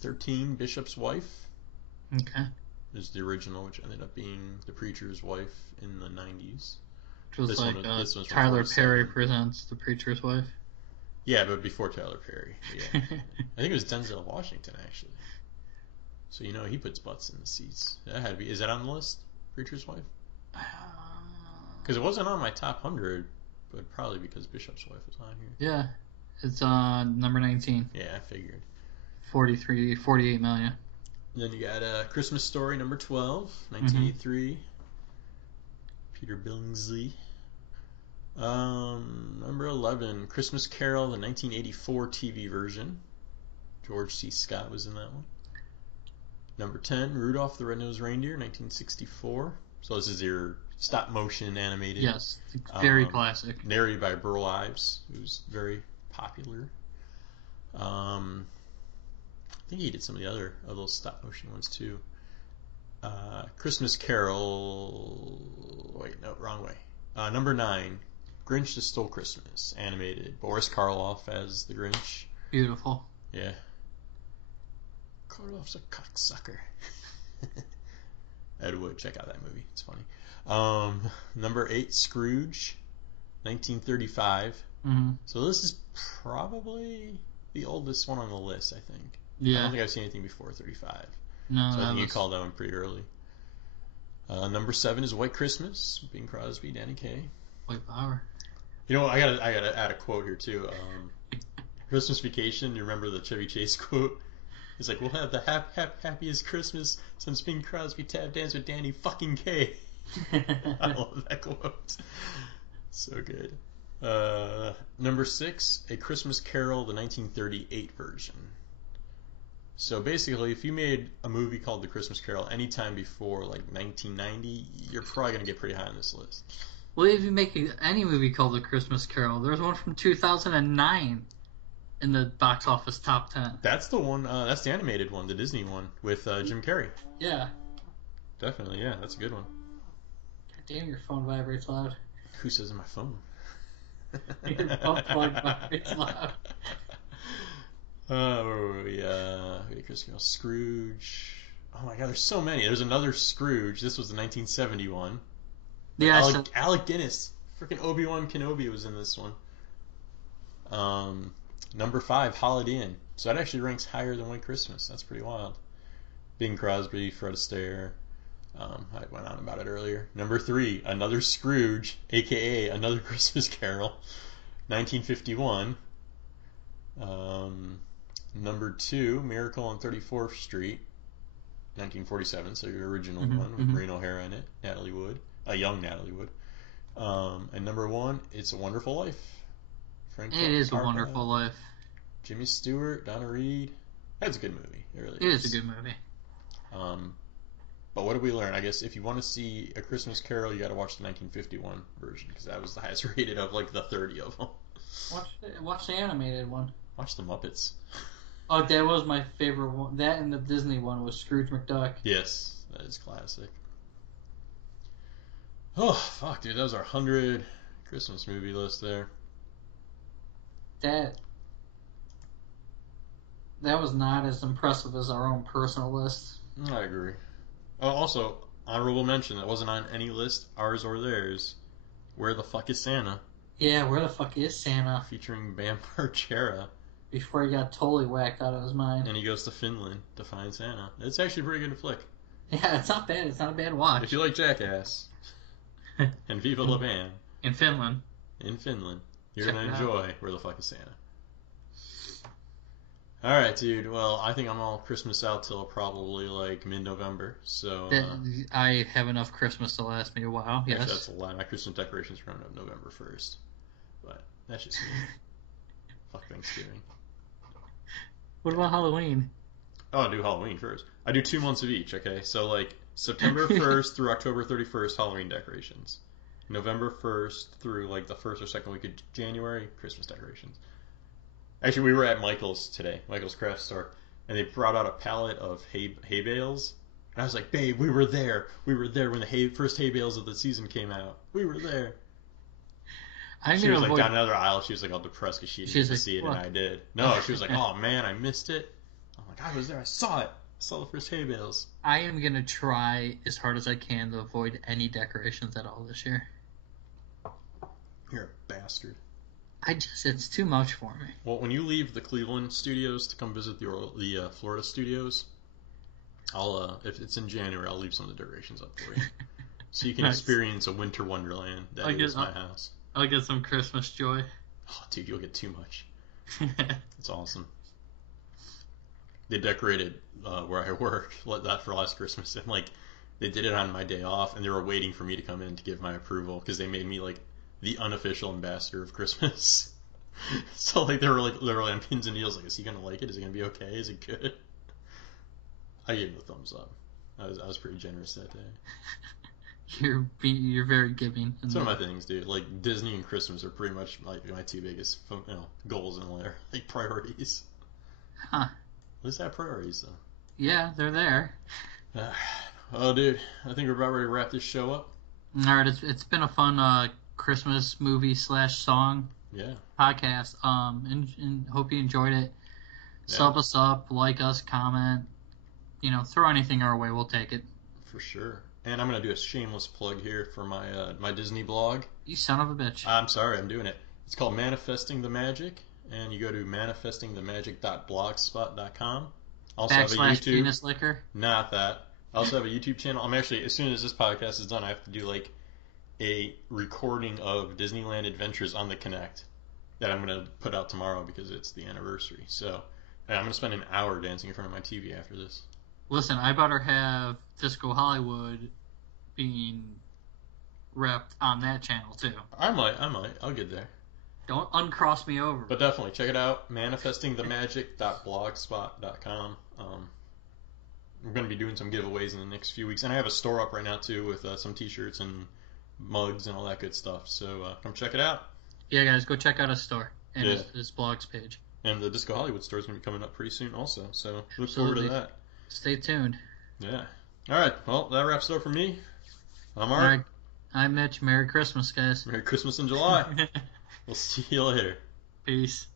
13, Bishop's Wife. Okay. Is the original, which ended up being The Preacher's Wife in the 90s. Which was this Tyler Perry presents The Preacher's Wife. Yeah, but before Tyler Perry. Yeah. I think it was Denzel Washington, actually. So he puts butts in the seats. That had to be. Is that on the list? Preacher's Wife? Because it wasn't on my top 100, but probably because Bishop's Wife was on here. Yeah, it's on number 19. Yeah, I figured. 48 million. And then you got Christmas Story number 12, 1983. Peter Billingsley. Number 11, Christmas Carol, the 1984 TV version. George C. Scott was in that one. Number 10, Rudolph the Red-Nosed Reindeer, 1964. So this is your stop-motion animated. Yes, very classic. Narrated by Burl Ives, who's very popular. I think he did some of the other of those stop-motion ones too. Christmas Carol. Wait, no, wrong way. Number 9, Grinch That Stole Christmas, animated. Boris Karloff as the Grinch. Beautiful. Yeah. Karloff's a cocksucker. Ed Wood, check out that movie. It's funny. Number 8, Scrooge, 1935. Mm-hmm. So this is probably the oldest one on the list, I think. Yeah. I don't think I've seen anything before 35. No, so I think you called that one pretty early. Number 7 is White Christmas, Bing Crosby, Danny Kaye. White Power. You know, I gotta add a quote here too. Christmas Vacation. You remember the Chevy Chase quote? He's like, "We'll have the happiest Christmas since Bing Crosby tap danced with Danny fucking Kaye." I love that quote. So good. Number 6, A Christmas Carol, the 1938 version. So basically, if you made a movie called The Christmas Carol anytime before like 1990, you're probably going to get pretty high on this list. Well, if you make any movie called The Christmas Carol, there's one from 2009 in the box office top 10. That's the one, that's the animated one, the Disney one, with Jim Carrey. Yeah. Definitely, yeah, that's a good one. God damn, your phone vibrates loud. Who says in my phone? Your phone vibrates loud. Chris Carol, Scrooge. Oh my god, there's so many. There's another Scrooge. This was the 1971. Yeah, Alec Guinness. Freaking Obi-Wan Kenobi was in this one. Number 5, Holiday Inn. So that actually ranks higher than White Christmas. That's pretty wild. Bing Crosby, Fred Astaire. I went on about it earlier. Number 3, another Scrooge, a.k.a. Another Christmas Carol, 1951. Number 2, Miracle on 34th Street, 1947, so your original one with Maureen O'Hara in it, Natalie Wood, young Natalie Wood. And number 1, It's a Wonderful Life. Frank it is Capra, a Wonderful Life. Jimmy Stewart, Donna Reed. That's a good movie. It really is. It is a good movie. But what did we learn? I guess if you want to see A Christmas Carol, you got to watch the 1951 version because that was the highest rated of like the 30 of them. Watch the animated one. Watch the Muppets. Oh, that was my favorite one. That and the Disney one was Scrooge McDuck. Yes, that is classic. Oh, fuck, dude. That was our 100 Christmas movie list there. That was not as impressive as our own personal list. I agree. Oh, also, honorable mention that wasn't on any list, ours or theirs. Where the Fuck is Santa? Yeah, Where the Fuck is Santa? Featuring Bam Margera. Before he got totally whacked out of his mind. And he goes to Finland to find Santa. It's actually a pretty good flick. Yeah, it's not bad. It's not a bad watch. If you like Jackass and Viva La Bam in Finland, you're going to enjoy Where the Fuck is Santa. Alright, dude. Well, I think I'm all Christmas out till probably like mid-November. So I have enough Christmas to last me a while. Yes. Actually, that's a lot. My Christmas decorations run up November 1st. But that's just me. Fuck Thanksgiving. What about Halloween? Oh, I do Halloween first. I do 2 months of each, okay? So, like, September 1st through October 31st, Halloween decorations. November 1st through, like, the 1st or 2nd week of January, Christmas decorations. Actually, we were at Michael's today, Michael's craft store, and they brought out a pallet of hay bales. And I was like, babe, we were there. We were there when the first hay bales of the season came out. We were there. She was like down another aisle. She was like all depressed because she didn't get to see it, and I did. No, she was like, "Oh man, I missed it." I'm like, "I was there. I saw it. I saw the first hay bales." I am gonna try as hard as I can to avoid any decorations at all this year. You're a bastard. It's too much for me. Well, when you leave the Cleveland studios to come visit the Florida studios, if it's in January, I'll leave some of the decorations up for you, so you can experience a winter wonderland that is my house. I'll get some Christmas joy. Oh, dude, you'll get too much. It's awesome. They decorated where I work that for last Christmas, and like they did it on my day off, and they were waiting for me to come in to give my approval because they made me like the unofficial ambassador of Christmas. So like they were like literally on pins and needles. Like, is he gonna like it? Is it gonna be okay? Is it good? I gave him the thumbs up. I was pretty generous that day. You're very giving. It's one of my things, dude. Like Disney and Christmas are pretty much like my two biggest, goals in life, like priorities. Huh? At least I have priorities though. Yeah, they're there. Oh, dude, I think we're about ready to wrap this show up. All right, it's been a fun Christmas movie / song podcast. And hope you enjoyed it. Yeah. Sub us up, like us, comment. Throw anything our way, we'll take it. For sure. And I'm gonna do a shameless plug here for my Disney blog. You son of a bitch. I'm sorry, I'm doing it. It's called Manifesting the Magic, and you go to manifestingthemagic.blogspot.com. Also have a YouTube. Penis liquor. Not that. I also have a YouTube channel. I'm actually, as soon as this podcast is done, I have to do like a recording of Disneyland Adventures on the Connect that I'm gonna put out tomorrow because it's the anniversary. So I'm gonna spend an hour dancing in front of my TV after this. Listen, I better have Diskohollywood being repped on that channel too. I might. I'll get there. Don't uncross me over. But definitely check it out. Manifestingthemagic.blogspot.com. We're going to be doing some giveaways in the next few weeks, and I have a store up right now too with some T-shirts and mugs and all that good stuff. So come check it out. Yeah, guys, go check out his store and his blogs page. And the Disco Hollywood store is going to be coming up pretty soon also. So look forward to that. Stay tuned. Yeah. All right. Well, that wraps it up for me. I'm Art. All right. I'm Mitch. Merry Christmas, guys. Merry Christmas in July. We'll see you later. Peace.